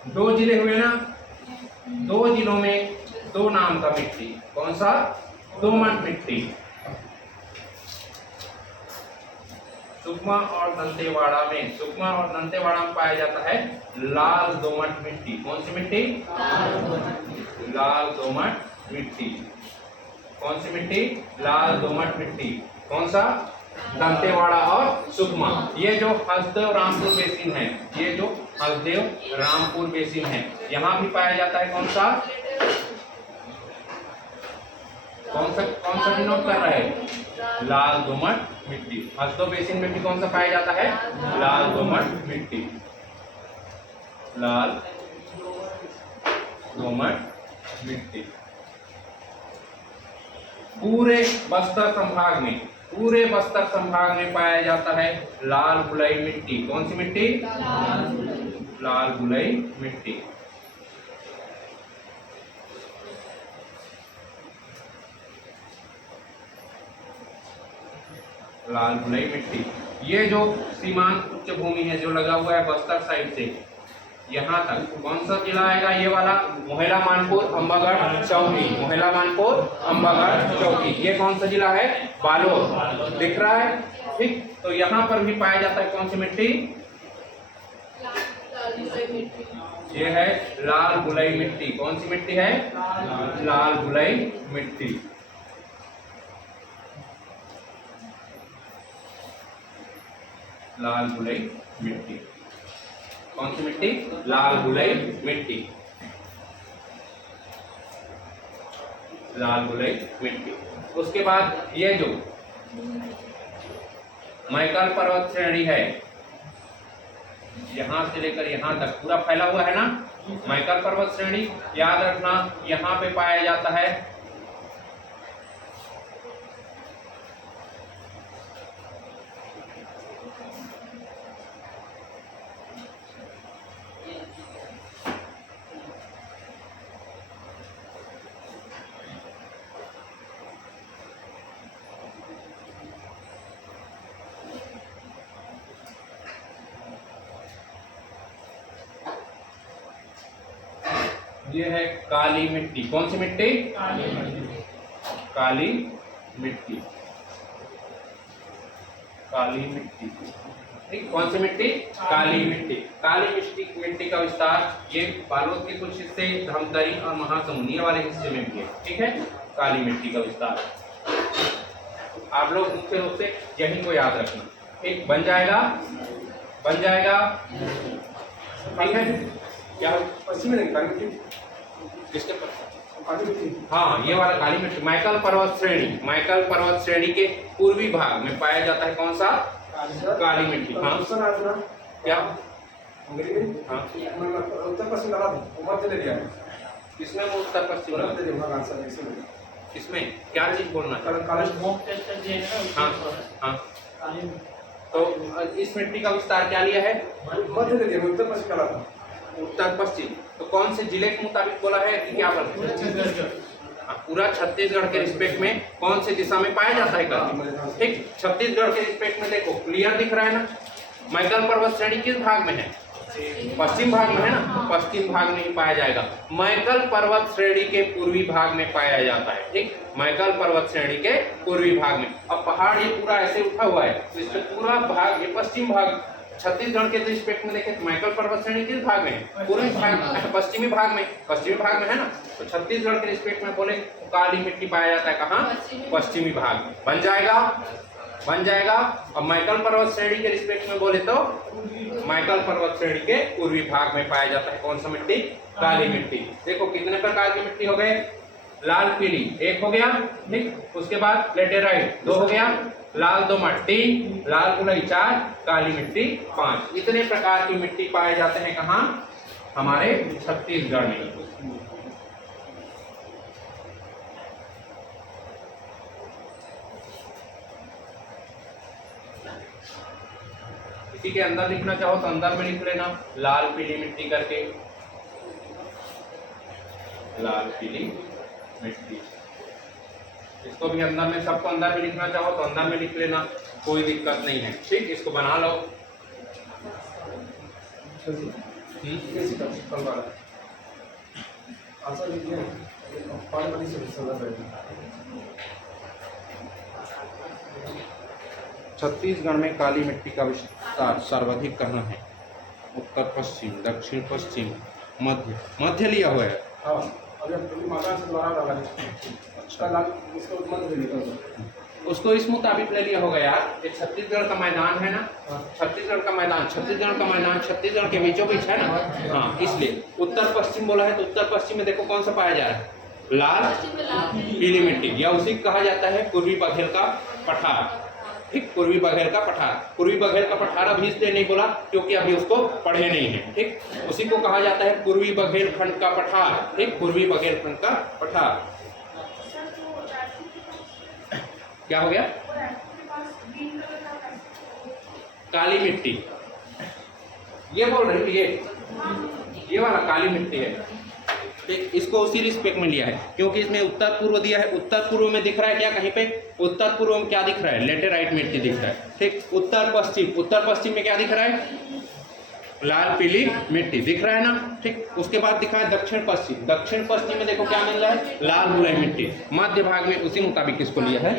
दो जिले हुए ना, दो जिलों में दो नाम का मिट्टी। कौन सा? दोमट मिट्टी। सुकमा और दंतेवाड़ा में पाया जाता है लाल दोमट मिट्टी। कौन सी मिट्टी? लाल दोमट मिट्टी। कौन सी मिट्टी? लाल दोमट मिट्टी। कौन सा? दंतेवाड़ा और सुकमा। ये जो हसदेव रामपुर बेसिन है, यहाँ भी पाया जाता है कौन सा? कौन सा डिनोट कर रहा है? लाल दोमट मिट्टी। हसदेव बेसिन में भी कौन सा पाया जाता है? लाल दोमट मिट्टी। लाल दोमट मिट्टी। पूरे बस्तर संभाग में पाया जाता है लाल गुलई मिट्टी। कौन सी मिट्टी? लाल गुलई मिट्टी। लाल गुलई मिट्टी। ये जो सीमांत उच्च भूमि है जो लगा हुआ है बस्तर साइड से यहाँ तक, कौन सा जिला आएगा? ये वाला मोहला मानपुर अम्बागढ़ चौकी। मोहला मानपुर अम्बागढ़ चौकी, ये कौन सा जिला है? बालोद। दिख रहा है? ठीक। तो यहाँ पर भी पाया जाता है कौन सी मिट्टी? ये है लाल गुलई मिट्टी। कौन सी मिट्टी है? लाल गुलई मिट्टी। लाल गुलई मिट्टी। कौन सी मिट्टी? लाल गुलई मिट्टी। लाल गुलई मिट्टी। उसके बाद ये जो मैकल पर्वत श्रेणी है, यहां से लेकर यहां तक पूरा फैला हुआ है ना मैकल पर्वत श्रेणी। याद रखना यहां पे पाया जाता है ये है काली मिट्टी। कौन सी मिट्टी? काली मिट्टी। काली मिट्टी। ठीक। कौन सी मिट्टी? काली मिट्टी। काली मिट्टी का विस्तार ये बालोद के कुछ हिस्से, धमतरी और महासमुंद वाले हिस्से में भी है। ठीक है, काली मिट्टी का विस्तार। आप लोग मुख्य रूप से यही को याद रखना। ठीक, बन जाएगा। ठीक है। क्या पश्चिमी नहीं काली मिट्टी? किसके पर? काली मिट्टी। हाँ, ये वाला काली मिट्टी मैकल पर्वत श्रेणी के पूर्वी भाग में पाया जाता है कौन सा? काली मिट्टी। हाँ क्या? हाँ, उत्तर पश्चिम डाला मध्य ले लिया। किसमें वो उत्तर पश्चिम? इसमें क्या चीज बोलना है? हाँ हाँ। तो इस मिट्टी का विस्तार क्या लिया है? मध्य ले लिया, उत्तर पश्चिम डाला था। उत्तर पश्चिम। तो कौन से जिले के मुताबिक बोला है कि क्या बोला? पूरा छत्तीसगढ़ के रिस्पेक्ट में कौन से दिशा में पाया जाता है काली? ठीक, छत्तीसगढ़ के रिस्पेक्ट में देखो क्लियर दिख रहा है ना। मैकल पर्वत श्रेणी किस भाग में है? पश्चिम भाग में है ना। पश्चिम भाग में ही पाया जाएगा। मैकल पर्वत श्रेणी के पूर्वी भाग में पाया जाता है। ठीक, मैकल पर्वत श्रेणी के पूर्वी भाग में। अब पहाड़ ये पूरा ऐसे उठा हुआ है तो इसका पूरा भाग ये पश्चिम भाग, छत्तीसगढ़ के रिस्पेक्ट में देखें तो मैकल पर्वत श्रेणी किस भाग में है? पूर्वी भाग, पश्चिमी भाग में है ना। तो छत्तीसगढ़ के रिस्पेक्ट में बोले तो काली मिट्टी पाया जाता है कहाँ? पश्चिमी भाग में। बन जाएगा। अब मैकल पर्वत श्रेणी के रिस्पेक्ट में बोले तो मैकल पर्वत श्रेणी के पूर्वी भाग में पाया जाता है कौन सा मिट्टी? काली मिट्टी। देखो कितने प्रकार की मिट्टी हो गए? लाल पीली एक हो गया। ठीक, उसके बाद लेटेराइट 2 हो गया, लाल दोमट 3, लाल गुलई 4, काली मिट्टी 5। इतने प्रकार की मिट्टी पाए जाते हैं कहाँ? हमारे छत्तीसगढ़ में। इसी के अंदर लिखना चाहो तो अंदर में लिख लेना लाल पीली मिट्टी करके। लाल पीली मिट्टी, इसको भी अंदर में, सबको अंदर में लिखना चाहो तो अंदर में लिख लेना, कोई दिक्कत नहीं है। ठीक, इसको बना लो। छत्तीसगढ़ में काली मिट्टी का विस्तार सर्वाधिक कहाँ है? उत्तर पश्चिम, दक्षिण पश्चिम, मध्य लिया हुआ है। उसको इस मुताबिक ले लिया होगा यार। ये छत्तीसगढ़ का मैदान है ना, छत्तीसगढ़ का मैदान छत्तीसगढ़ के बीचों बीच है ना। हाँ, इसलिए उत्तर पश्चिम बोला है तो उत्तर पश्चिम में देखो कौन सा पाया जा रहा है? लाल पीली मिट्टी, या उसी कहा जाता है पूर्वी बघेल का पठार। ठीक, पूर्वी बघेल का पठार। पूर्वी बघेल का पठार अभी इसलिए नहीं बोला क्योंकि अभी उसको पढ़े नहीं है। ठीक, उसी को कहा जाता है पूर्वी बघेल खंड का पठार। ठीक, पूर्वी बघेल खंड का पठार। क्या हो गया? काली मिट्टी, ये बोल रहे हैं, ये वाला काली मिट्टी है। ठीक, इसको उसी रिस्पेक्ट में लिया है क्योंकि इसमें उत्तर पूर्व दिया है। उत्तर पूर्व में दिख रहा है क्या कहीं पे? उत्तर पूर्व में क्या दिख रहा है? लेटेराइट मिट्टी दिख रहा है। ठीक, उत्तर पश्चिम, उत्तर पश्चिम में क्या दिख रहा है? लाल पीली मिट्टी दिख रहा है ना। ठीक, उसके बाद दिखा है दक्षिण पश्चिम। दक्षिण पश्चिम में देखो क्या मिल रहा है? लाल गुलाई मिट्टी। मध्य भाग में उसी मुताबिक इसको लिया है।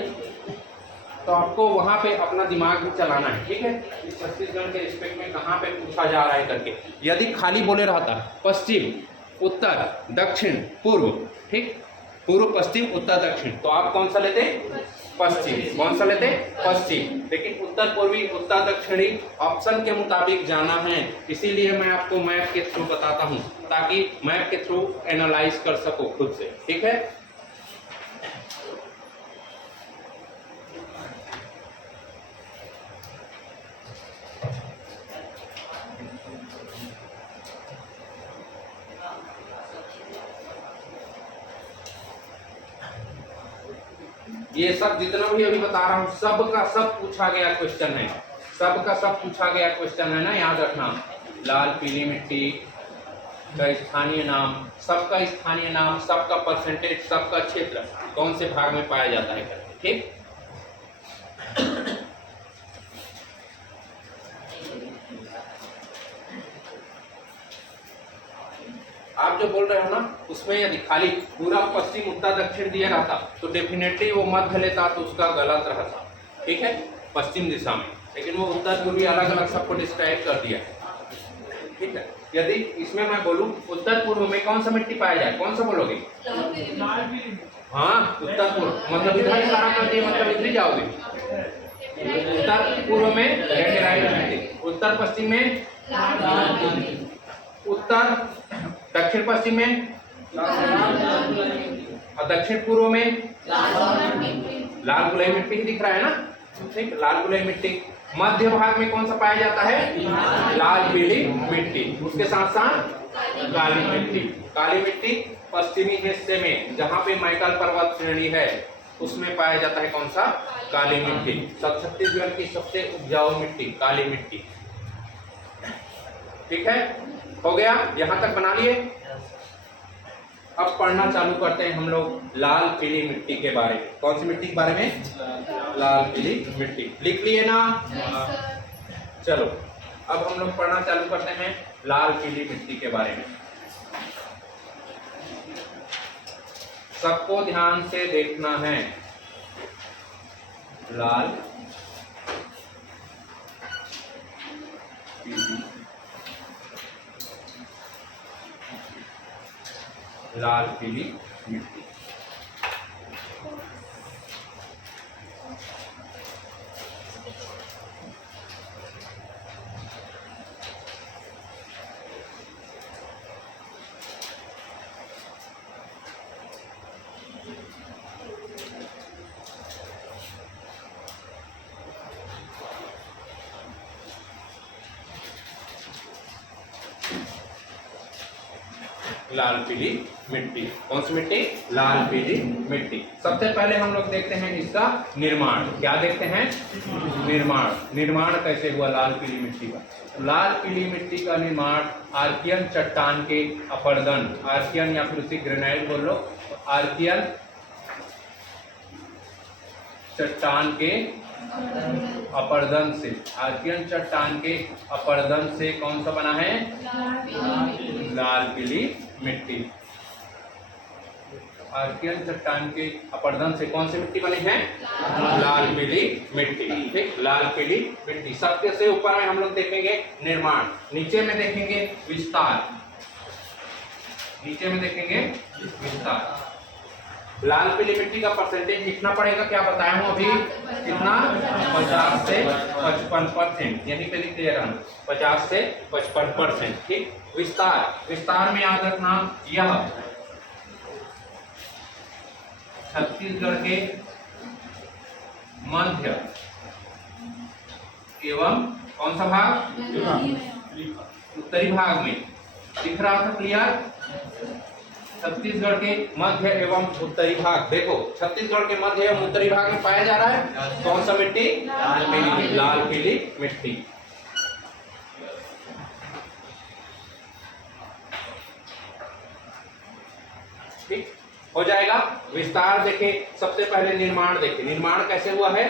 तो आपको वहां पे अपना दिमाग भी चलाना है। ठीक है, इस छत्तीसगढ़ के रिस्पेक्ट में कहाँ पे पूछा जा रहा है करके। यदि खाली बोले रहता पश्चिम, उत्तर, दक्षिण, पूर्व, ठीक, पूर्व, पश्चिम, उत्तर, दक्षिण, तो आप कौन सा लेते? पश्चिम। कौन सा लेते? पश्चिम। लेकिन उत्तर पूर्वी, उत्तर दक्षिणी ऑप्शन के मुताबिक जाना है, इसीलिए मैं आपको मैप के थ्रू बताता हूँ ताकि मैप के थ्रू एनालाइज कर सको खुद से। ठीक है, ये सब जितना भी अभी बता रहा हूँ सब का सब पूछा गया क्वेश्चन है। सब का सब पूछा गया क्वेश्चन है ना, याद रखना। लाल पीली मिट्टी का स्थानीय नाम, सबका स्थानीय नाम, सबका परसेंटेज, सबका क्षेत्र कौन से भाग में पाया जाता है करके। ठीक, आप जो बोल रहे हो ना उसमें यदि खाली पूरा पश्चिम, उत्तर, दक्षिण दिया रहता तो डेफिनेटली वो मध्य लेता तो उसका गलत रहता। ठीक है, पश्चिम दिशा में, लेकिन वो उत्तर पूर्वी अलग अलग सबको डिस्क्राइब कर दिया। ठीक है, यदि इसमें मैं बोलूं उत्तर पूर्व में कौन सा मिट्टी पाया जाए, कौन सा बोलोगे? हाँ, उत्तर पूर्व मतलब इधर इशारा कर दिए, मतलब इधर जाओगे। उत्तर पूर्व में लेटेराइट मिट्टी, उत्तर पश्चिम में, उत्तर दक्षिण पश्चिम में, और दक्षिण पूर्व में लाल गुलाई मिट्टी ही दिख रहा है ना। ठीक, लाल गुलाई मिट्टी। मध्य भाग में कौन सा पाया जाता है? लाल पीली मिट्टी। उसके साथ साथ काली मिट्टी। काली मिट्टी पश्चिमी हिस्से में जहाँ पे मैकल पर्वत श्रेणी है उसमें पाया जाता है कौन सा? काली मिट्टी। सब छत्तीसगढ़ की सबसे उपजाऊ मिट्टी काली मिट्टी। ठीक है, हो गया, यहाँ तक बना लिए। अब पढ़ना चालू करते हैं हम लोग लाल पीली मिट्टी के बारे में। कौन सी मिट्टी के बारे में? लाल पीली मिट्टी। लिख लिए ना? चलो अब हम लोग पढ़ना चालू करते हैं लाल पीली मिट्टी के बारे में। सबको ध्यान से देखना है। लाल पीली, लाल पीली मिट्टी। लाल पीली मिट्टी। कौन सी मिट्टी? लाल पीली मिट्टी। सबसे पहले हम लोग देखते हैं इसका निर्माण। क्या देखते हैं? निर्माण। निर्माण कैसे हुआ लाल पीली मिट्टी का? लाल पीली मिट्टी का निर्माण आर्कियन चट्टान के अपर्दन, आर्कियन या फिर उसी ग्रेनाइट बोल लो, आर्कियन चट्टान के अपर्दन से, आर्कियन चट्टान के अपर्दन से कौन सा बना है? लाल पीली मिट्टी। आर्कियन चट्टान के अपर्दन से कौन सी मिट्टी बनी है? लाल पीली मिट्टी। ठीक, लाल पीली मिट्टी। सबसे से ऊपर में हम लोग देखेंगे निर्माण, नीचे में देखेंगे विस्तार, नीचे में देखेंगे विस्तार। लाल पीली मिट्टी का परसेंटेज लिखना पड़ेगा, क्या बताया हूं अभी? कितना? 50 से 55%। यहीं पे लिख दिया रहना, 50 से 55%। ठीक, विस्तार। विस्तार में याद रखना यह छत्तीसगढ़ के मध्य एवं कौन सा भाग? उत्तरी भाग में। दिख रहा था क्लियर? छत्तीसगढ़ के मध्य एवं उत्तरी भाग, देखो छत्तीसगढ़ के मध्य एवं उत्तरी भाग में पाया जा रहा है कौन सा मिट्टी? लाल पीली मिट्टी। ठीक हो जाएगा। विस्तार देखे, सबसे पहले निर्माण देखे, निर्माण कैसे हुआ है?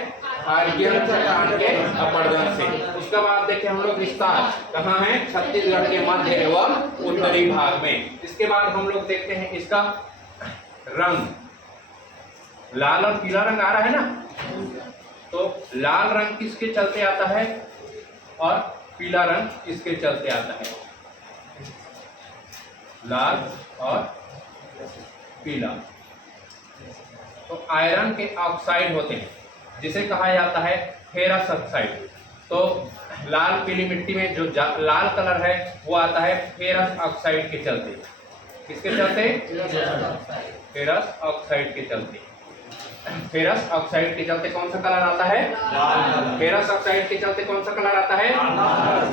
आर्यन चट्टान के अपरदन से। उसके बाद देखे हम लोग विस्तार कहाँ है? छत्तीसगढ़ के मध्य एवं उत्तरी भाग में। इसके बाद हम लोग देखते हैं इसका रंग, लाल और पीला रंग आ रहा है ना, तो लाल रंग किसके चलते आता है और पीला रंग किसके चलते आता है? लाल और पीला। तो आयरन के ऑक्साइड होते हैं जिसे कहा जाता है फेरस ऑक्साइड। तो लाल पीली मिट्टी में जो लाल कलर है वो आता है फेरस ऑक्साइड के चलते। किसके चलते? फेरस ऑक्साइड के चलते। फेरस ऑक्साइड के चलते कौन सा कलर आता है? फेरस ऑक्साइड के चलते कौन सा कलर आता है?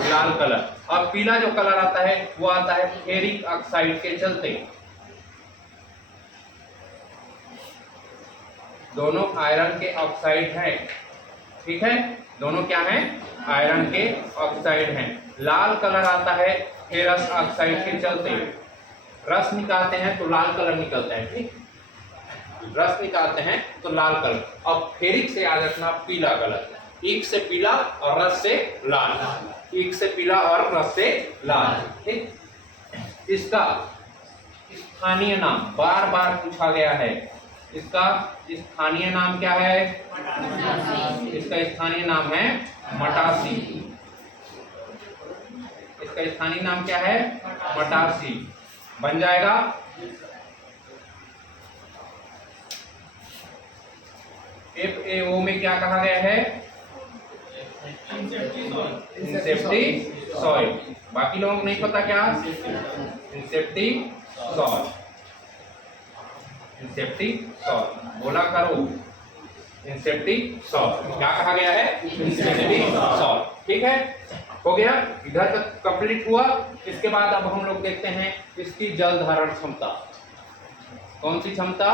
लाल कलर। और पीला जो कलर आता है वो आता है फेरिक ऑक्साइड के चलते। दोनों आयरन के ऑक्साइड हैं, ठीक है, दोनों क्या हैं? आयरन के ऑक्साइड हैं। लाल कलर आता है फेरस ऑक्साइड के चलते। रस निकालते हैं तो लाल कलर निकलता है, ठीक, रस निकालते हैं तो लाल कलर। और फेरिक से याद रखना पीला कलर, ईख से पीला और रस से लाल, ईख से पीला और रस से लाल, ठीक। इसका स्थानीय नाम बार बार पूछा गया है, इसका स्थानीय नाम क्या है? इसका स्थानीय नाम है मटासी। इसका स्थानीय नाम क्या है? मटासी। बन जाएगा FAO में क्या कहा गया है? इंसेप्टी सॉइल। बाकी लोगों को नहीं पता क्या? इंसेप्टी सॉइल, इंसेप्टी सॉइल बोला करो। इंसेप्टी सॉइल क्या कहा गया है? इंसेप्टी सॉइल, ठीक है, हो गया। इधर तक कंप्लीट हुआ। इसके बाद अब हम लोग देखते हैं इसकी जल धारण क्षमता। कौन सी क्षमता?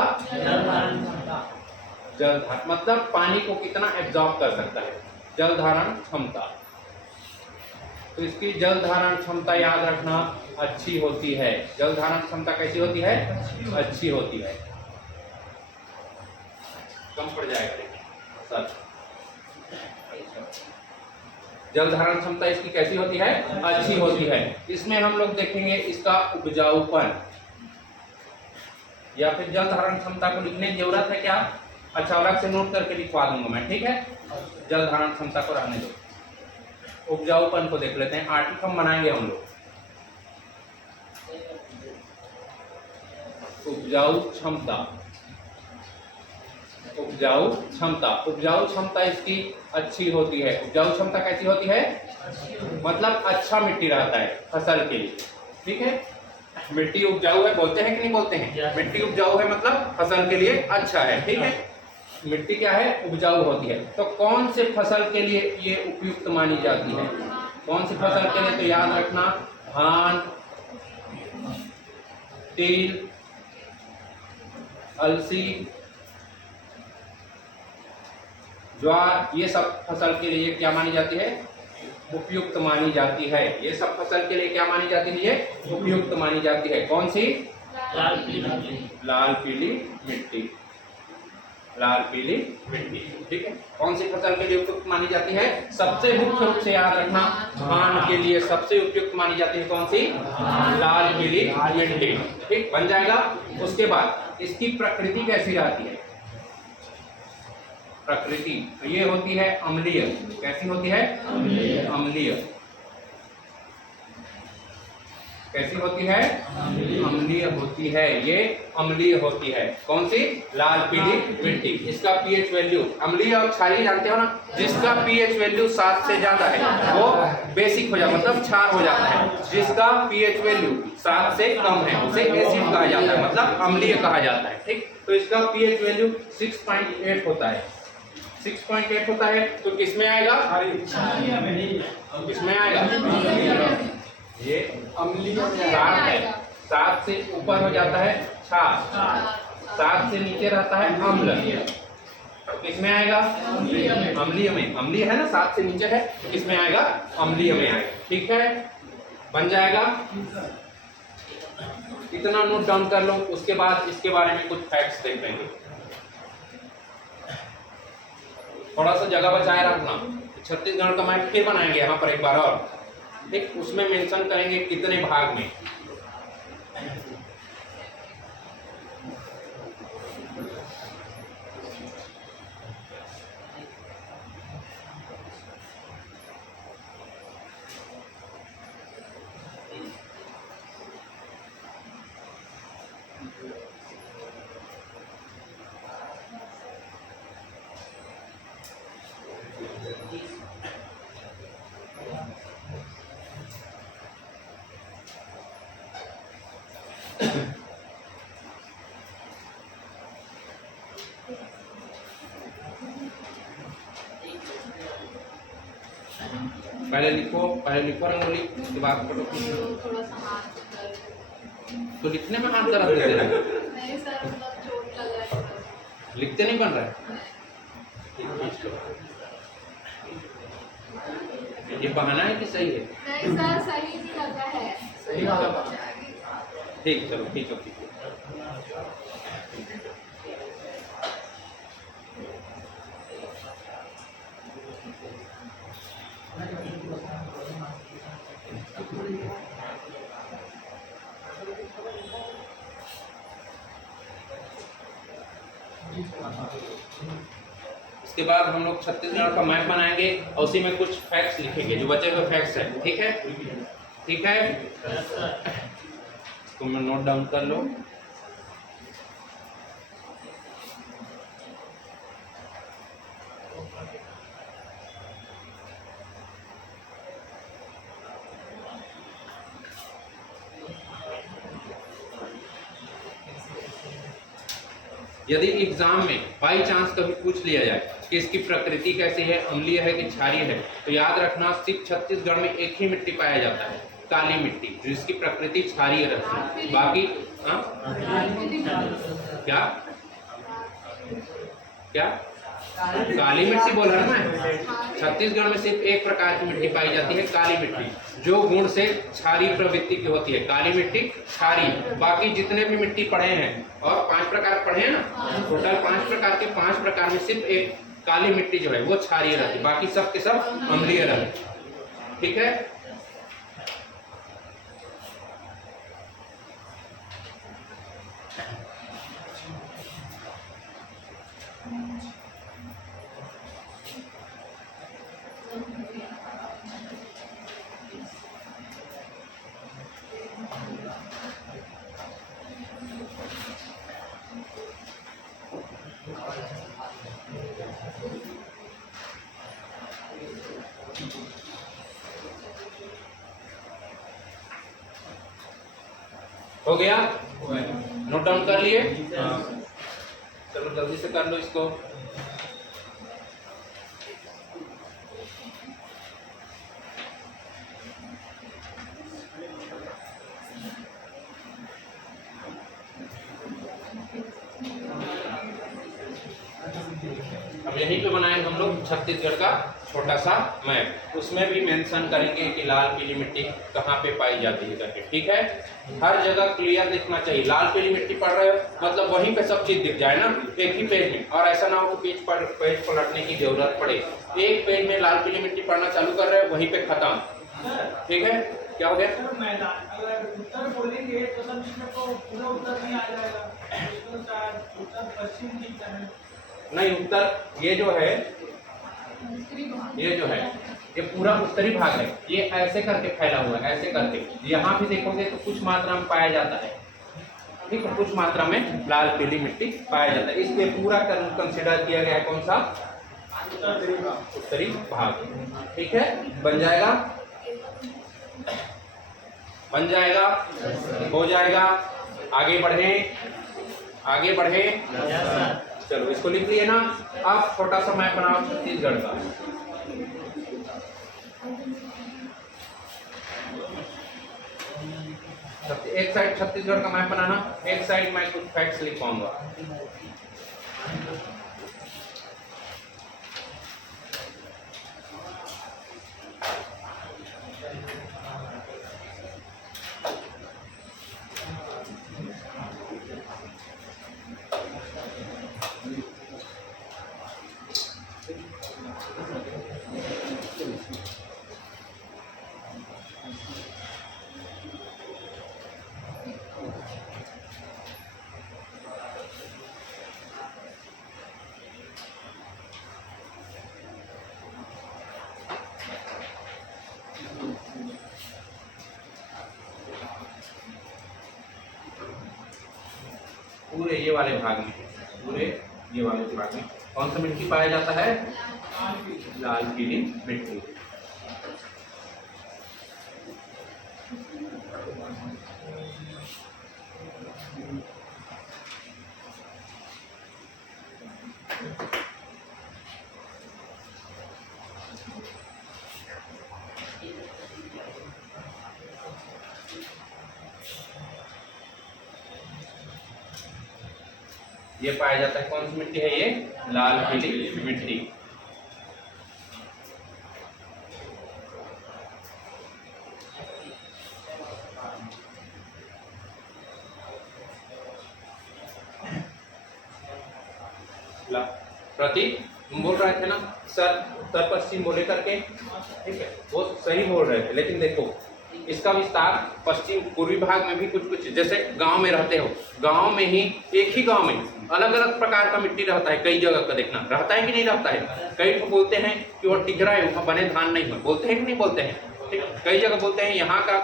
जल धारण मतलब पानी को कितना एब्जॉर्ब कर सकता है, जल धारण क्षमता। तो इसकी जल धारण क्षमता याद रखना अच्छी होती है। जल धारण क्षमता कैसी होती है? अच्छी होती है। कम पड़ जाएगा लेकिन सर। जल धारण क्षमता इसकी कैसी होती है? अच्छी होती है। इसमें हम लोग देखेंगे इसका उपजाऊपन, या फिर जल धारण क्षमता को लिखने की जरूरत है क्या? अच्छा, अलग से नोट करके लिखवा दूंगा मैं, ठीक है। जल धारण क्षमता को रहने दो, उपजाऊपन को देख लेते हैं। आर्टिकम बनाएंगे हम लोग। उपजाऊ क्षमता, उपजाऊ क्षमता, उपजाऊ क्षमता इसकी अच्छी होती है। उपजाऊ क्षमता कैसी होती है? मतलब अच्छा मिट्टी रहता है फसल के लिए, ठीक है। मिट्टी उपजाऊ है बोलते हैं कि नहीं बोलते हैं? मिट्टी उपजाऊ है मतलब फसल के लिए अच्छा है, ठीक है। मिट्टी क्या है? उपजाऊ होती है। तो कौन से फसल के लिए ये उपयुक्त मानी जाती है? कौन सी फसल के लिए? तो याद रखना धान, तिल, अलसी, ज्वार, ये सब फसल के लिए क्या मानी जाती है? उपयुक्त मानी जाती है। ये सब फसल के लिए क्या मानी जाती है? ये उपयुक्त मानी जाती है। कौन सी? लाल पीली मिट्टी, लाल पीली मिट्टी, ठीक है। कौन सी फसल के लिए उपयुक्त मानी जाती है? सबसे मुख्य रूप से याद रखना धान के लिए सबसे उपयुक्त मानी जाती है कौन सी? लाल पीली मिट्टी, ठीक, बन जाएगा। उसके बाद इसकी प्रकृति कैसी रहती है? प्रकृति तो ये होती है अम्लीय। कैसी होती है? अम्लीय। कैसी होती है? अम्लीय होती है। ये अम्लीय होती है। कौन सी? लाल पीली मिट्टी। इसका पीएच वैल्यू, अम्लीय और क्षारीय जानते हो ना, जिसका पीएच वैल्यू 7 से ज्यादा है वो बेसिक हो जाता, मतलब क्षार हो जाता है। जिसका पीएच वैल्यू 7 से कम है उसे एसिड कहा जाता है, मतलब अम्लीय कहा जाता है, ठीक। तो इसका पीएच वैल्यू 6.8 होता है। 6.8 होता है तो किस में आएगा? किसमें आएगा? ये अम्लीय में 7 है, 7 से ऊपर हो जाता है क्षार, 7 से नीचे रहता है अम्ल, तो किसमें आएगा? अम्लीय में। अम्लीय है ना, 7 से नीचे है तो किसमें आएगा? अम्लीय में आएगा। ठीक है, बन जाएगा। इतना नोट डाउन कर लो, उसके बाद इसके बारे में कुछ फैक्ट्स देख लेंगे। थोड़ा सा जगह बचाए रखना, छत्तीसगढ़ का मैप फिर बनाएंगे यहाँ पर एक बार और, ठीक, उसमें मेंशन करेंगे कितने भाग में। पहले लिखो रंगोली, उसके बाद फोटो खींचो। थोड़ा सा हाथ कर तो लिखने में हाथ दर्द देते हैं, नहीं सर, मतलब चोट लग रहा है थोड़ा सा। लिखते नहीं बन रहा है। नहीं खींच लो। ये बहाना है कि सही है? सर, सही ही लगा है। सही बात है। ठीक, चलो खींचो। इसके बाद हम लोग छत्तीसगढ़ का मैप बनाएंगे और उसी में कुछ फैक्ट्स लिखेंगे, जो बचे हुए फैक्ट्स हैं। ठीक है, ठीक है, इसको मैं नोट डाउन कर लो। यदि एग्जाम में बाई चांस कभी पूछ लिया जाए कि इसकी प्रकृति कैसी है, अम्लीय है कि क्षारीय है, तो याद रखना सिर्फ छत्तीसगढ़ में एक ही मिट्टी पाया जाता है, काली मिट्टी, जिसकी प्रकृति क्षारीय रहती है। बाकी क्या क्या काली मिट्टी बोला ना मैं? छत्तीसगढ़ में सिर्फ एक प्रकार की मिट्टी पाई जाती है, काली मिट्टी, जो गुण से क्षारीय प्रवृत्ति की होती है। काली मिट्टी क्षारीय। बाकी जितने भी मिट्टी पढ़े हैं, और 5 प्रकार पढ़े हैं ना, टोटल 5 प्रकार के 5 प्रकार में सिर्फ एक काली मिट्टी जो है वो क्षारीय रहती है, बाकी सब के सब अम्लीय रहते। ठीक है, हो गया? नोट डाउन कर लिए? चलो जल्दी से कर लो इसको। अब यहीं पे बनाएंगे हम लोग छत्तीसगढ़ का छोटा सा मैप, उसमें भी मेंशन करेंगे कि लाल पीली मिट्टी कहाँ पे पाई जाती है करके। ठीक है, हर जगह क्लियर दिखना चाहिए। लाल पीली मिट्टी पढ़ रहे हो मतलब वहीं पे सब चीज दिख जाए ना, एक ही पेज में, और ऐसा ना हो कि पेज पलटने की जरूरत पड़े। एक पेज में लाल पीली मिट्टी पढ़ना चालू कर रहे हो, वहीं पे खत्म। ठीक है, क्या हो गया? अगर उत्तर बोलेंगे तो सब इसमें तो पूरा उत्तर नहीं आ जाएगा, उत्तर पश्चिम की तरह नहीं, उत्तर ये जो है, ये पूरा उत्तरी भाग है, ये ऐसे करके फैला हुआ है, ऐसे करके। यहाँ भी देखोगे तो कुछ मात्रा में पाया जाता है, ठीक है, कुछ मात्रा में लाल पीली मिट्टी पाया जाता है। इसलिए पूरा कंसिडर किया गया है कौन सा? उत्तरी भाग। ठीक है, बन जाएगा, बन जाएगा, हो जाएगा। आगे बढ़े, आगे बढ़े। चलो इसको लिख लिए ना। अब छोटा सा मैप बनाओ छत्तीसगढ़ का। एक साइड छत्तीसगढ़ का मैप बनाना, एक साइड मैं कुछ फैक्ट्स लिख पाऊंगा। पूरे ये वाले भाग में, पूरे ये वाले भाग में कौन सा मिट्टी पाया जाता है? लाल पीली मिट्टी। ये पाया जाता है, कौन सी मिट्टी है ये? लाल पीली मिट्टी। प्रतीक तुम बोल रहे थे ना सर उत्तर पश्चिम बोले करके, ठीक है वो सही बोल रहे थे, लेकिन देखो इसका विस्तार पश्चिम पूर्वी भाग में भी कुछ कुछ, जैसे गांव में रहते हो, गांव में ही एक ही गांव में अलग अलग प्रकार का मिट्टी रहता है, कई जगह का देखना रहता है कि नहीं रहता है। कई तो बोलते हैं कि वो टिगरा है, वहाँ बने धान नहीं हो, बोलते हैं कि नहीं बोलते हैं, ठीक। कई जगह बोलते हैं यहाँ का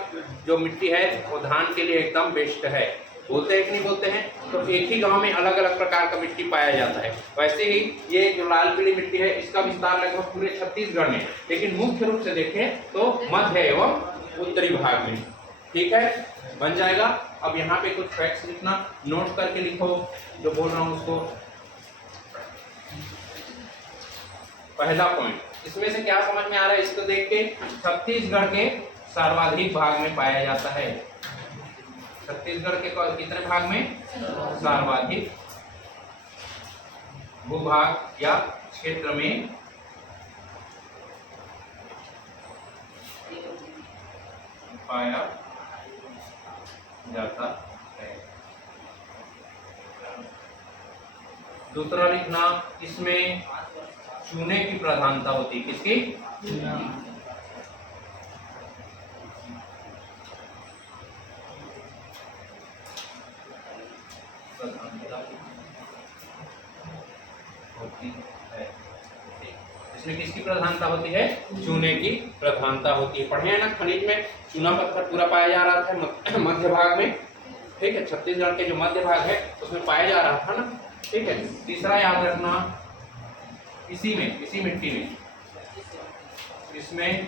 जो मिट्टी है वो धान के लिए एकदम बेस्ट है, बोलते हैं कि नहीं बोलते हैं। तो एक ही गांव में अलग अलग प्रकार का मिट्टी पाया जाता है। वैसे ही ये जो लाल पीली मिट्टी है इसका विस्तार लगभग पूरे छत्तीसगढ़ में, लेकिन मुख्य रूप से देखें तो मध्य एवं उत्तरी भाग में, ठीक है बन जाएगा। अब यहाँ पे कुछ फैक्ट्स लिखना, नोट करके लिखो जो बोल रहा हूँ उसको। पहला पॉइंट, इसमें से क्या समझ में आ रहा है इसको देख के? छत्तीसगढ़ के सर्वाधिक भाग में पाया जाता है। छत्तीसगढ़ के कितने भाग में? सर्वाधिक भूभाग या क्षेत्र में पाया जाता है। दूसरा लिखना, इसमें चूने की प्रधानता होती है। किसकी? प्रधानता होती है। इसमें किसकी प्रधानता होती है? चूने की प्रधानता होती है। पढ़े हैं ना खनिज में चूना पत्थर पूरा पाया जा रहा था मध्य भाग में, ठीक है छत्तीसगढ़ के जो मध्य भाग है उसमें पाया जा रहा था ना, ठीक है। तीसरा याद रखना, इसी मिट्टी में इसमें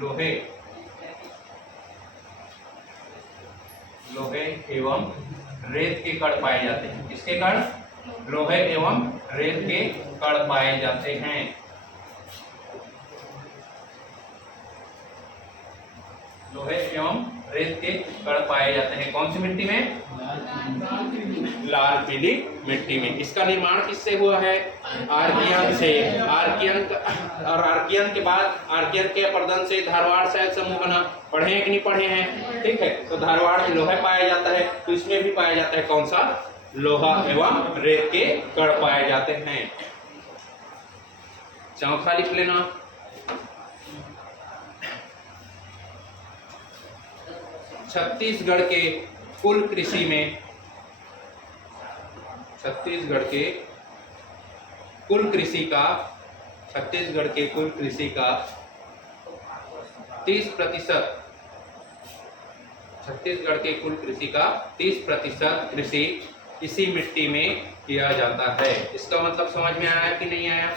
लोहे एवं रेत के कण पाए जाते हैं। किसके कण? लोहे एवं रेत के कण पाए जाते हैं। लोहे एवं रेत के कण पाए जाते हैं। कौन सी मिट्टी में? लाल पीली मिट्टी में। इसका निर्माण किससे हुआ है? आर्कियन से। आर्कियन के बाद आर्कियन के अपरदन से धारवाड़ शैल समूह बना। पढ़े हैं कि नहीं पढ़े हैं? ठीक है, तो धारवाड़ में लोहा पाया जाता है, तो इसमें भी पाया जाता है कौन सा? लोहा एवं रेत के कण पाए जाते हैं। चौथा लिख लेना, छत्तीसगढ़ के कुल कृषि में 30% कृषि इसी मिट्टी में किया जाता है। इसका मतलब समझ में आया कि नहीं आया?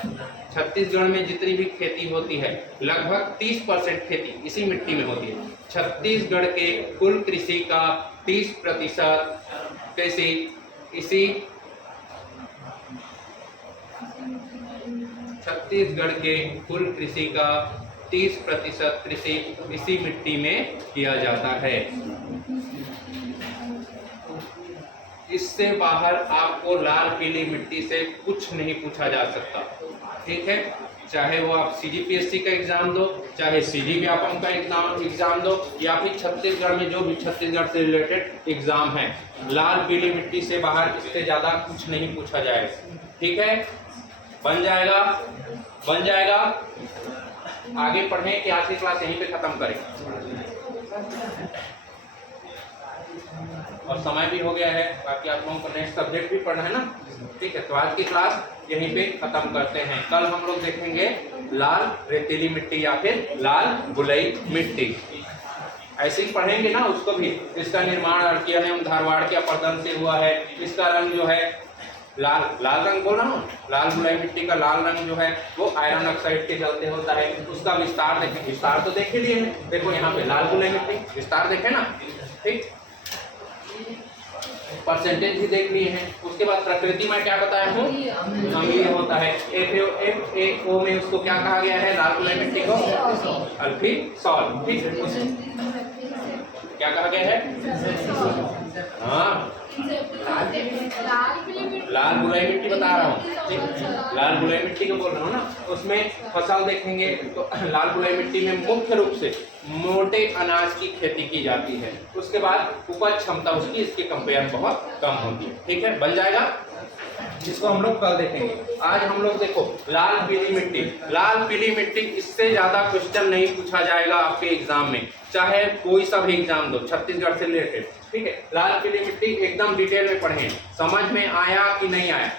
छत्तीसगढ़ में जितनी भी खेती होती है लगभग 30% खेती इसी मिट्टी में होती है। छत्तीसगढ़ के कुल कृषि का 30% कृषि इसी छत्तीसगढ़ के कुल कृषि का 30% कृषि इसी मिट्टी में किया जाता है। इससे बाहर आपको लाल पीली मिट्टी से कुछ नहीं पूछा जा सकता, ठीक है। चाहे वो आप सीजीपीएससी का एग्जाम दो, चाहे सीजी व्यापम का एग्जाम दो, या फिर छत्तीसगढ़ में जो भी छत्तीसगढ़ से रिलेटेड एग्जाम है, लाल पीली मिट्टी से बाहर इससे ज्यादा कुछ नहीं पूछा जाएगा, ठीक है। बन जाएगा, बन जाएगा। आगे पढ़ें कि आज की क्लास यहीं पे खत्म करें, और समय भी हो गया है, बाकी आप लोगों को नेक्स्ट सब्जेक्ट भी पढ़ना है ना, ठीक है। तो आज की क्लास यहीं पे खत्म करते हैं। कल हम लोग देखेंगे लाल रेतीली मिट्टी या फिर लाल बुलई मिट्टी, ऐसे ही पढ़ेंगे ना उसको भी। इसका निर्माण अर्कियन एवं धारवाड़ के अपरदन से हुआ है। इसका रंग जो है लाल, लाल रंग बोल रहा हूँ, लाल बुलाई मिट्टी का लाल रंग जो है वो आयरन ऑक्साइड के चलते होता है। उसका विस्तार देखें, विस्तार तो देख ही लिए हैं, देखो यहाँ पे लाल बुलाई मिट्टी विस्तार देखे ना, ठीक। परसेंटेज भी देख लिए हैं। उसके बाद प्रकृति में क्या बताया हूँ, अम्लीय होता है। FeO में उसको क्या कहा गया है, लाल बुलाई मिट्टी को अल्फी सॉल, ठीक। क्या कहा गया है, हाँ लाल बुलाई मिट्टी बता रहा हूँ, ठीक। लाल बुलाई मिट्टी को बोल रहा हूँ ना। उसमें फसल देखेंगे तो लाल बुलाई मिट्टी में मुख्य रूप से मोटे अनाज की खेती की जाती है। उसके बाद उपज क्षमता उसकी इसके कंपेयर बहुत कम होती है, ठीक है। बन जाएगा, जिसको हम लोग कल देखेंगे। आज हम लोग देखो लाल पीली मिट्टी, लाल पीली मिट्टी, इससे ज्यादा क्वेश्चन नहीं पूछा जाएगा आपके एग्जाम में, चाहे कोई सा भी एग्जाम दो छत्तीसगढ़ से रिलेटेड, ठीक है। लाल पीली मिट्टी एकदम डिटेल में पढ़ें, समझ में आया कि नहीं आया,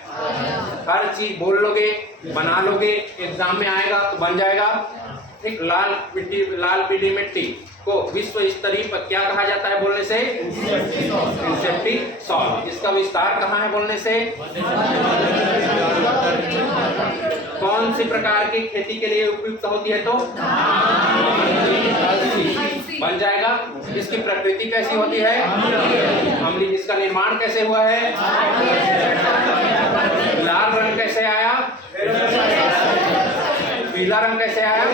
हर चीज बोल लोगे, बना लोगे, एग्जाम में आएगा तो बन जाएगा, ठीक। लाल मिट्टी, लाल पीली मिट्टी को विश्व स्तरीय पर क्या कहा जाता है बोलने से, इंसेप्टिक सॉइल। इसका विस्तार कहाँ है बोलने से, कौन सी प्रकार की खेती के लिए उपयुक्त होती है, तो बन जाएगा। इसकी प्रकृति कैसी होती है, अम्लीय। इसका निर्माण कैसे हुआ है, लाल रंग कैसे आया, पीला रंग कैसे आया,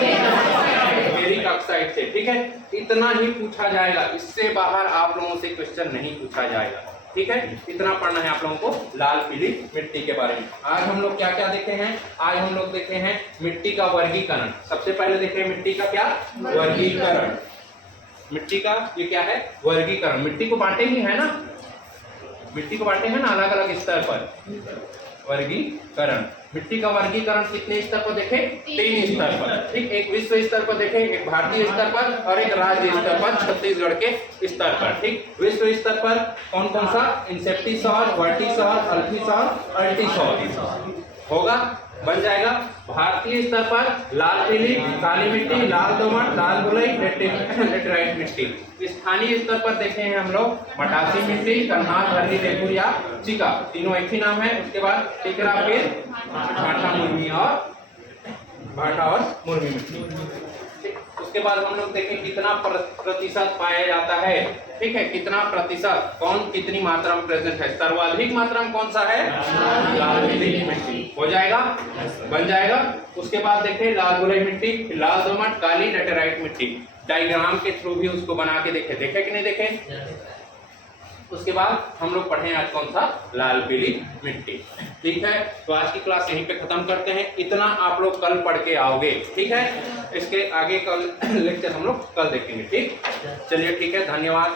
फेरिक ऑक्साइड से, ठीक है। इतना ही पूछा जाएगा, इससे बाहर आप लोगों से क्वेश्चन नहीं पूछा जाएगा, ठीक है। इतना पढ़ना है आप लोगों को लाल पीली मिट्टी के बारे में। आज हम लोग क्या क्या देखे हैं, आज हम लोग देखे हैं मिट्टी का वर्गीकरण। सबसे पहले देखे मिट्टी का क्या, वर्गीकरण। मिट्टी का ये क्या है, वर्गीकरण। मिट्टी को बांटे ही है ना, मिट्टी को बांटे हैं ना अलग अलग स्तर पर, वर्गीकरण। मिट्टी का वर्गीकरण कितने स्तर पर देखे, 3 स्तर पर, ठीक। एक विश्व स्तर पर देखे, एक भारतीय स्तर पर और एक राज्य स्तर पर, छत्तीसगढ़ के स्तर पर, ठीक। विश्व स्तर पर कौन कौन सा, इंसेप्टिसॉल, वर्टिसॉल, अल्फीसॉल, अल्टीसॉल होगा, बन जाएगा। भारतीय स्तर पर लाल पीली, काली मिट्टी, लाल दोमट, लाल बुलई, लेटेराइट मिट्टी। स्थानीय स्तर पर देखे हैं हम लोग मटासी मिट्टी, कन्हार, भरनी, रेगुर या चिका, तीनों एक ही नाम है। उसके बाद टिकरा, फिर भाटा, मुर्मी और मुर्मी मिट्टी। उसके बाद हम लोग देखें कितना प्रतिशत पाया जाता है, ठीक है। कितना प्रतिशत, कौन कितनी मात्रा में प्रेजेंट है, सर्वाधिक मात्रा में कौन सा है, लाल पीली मिट्टी। हो जाएगा, बन जाएगा। उसके बाद देखें लाल बुलई मिट्टी, लाल दोमट, काली, लेटेराइट मिट्टी। डायग्राम के थ्रू भी उसको बना के देखे, देखे कि नहीं देखे। उसके बाद हम लोग पढ़े आज कौन सा, लाल पीली मिट्टी, ठीक है। तो आज की क्लास यहीं पे खत्म करते हैं। इतना आप लोग कल पढ़ के आओगे, ठीक है। इसके आगे कल लेक्चर हम लोग कल देखेंगे, ठीक। चलिए ठीक है, धन्यवाद।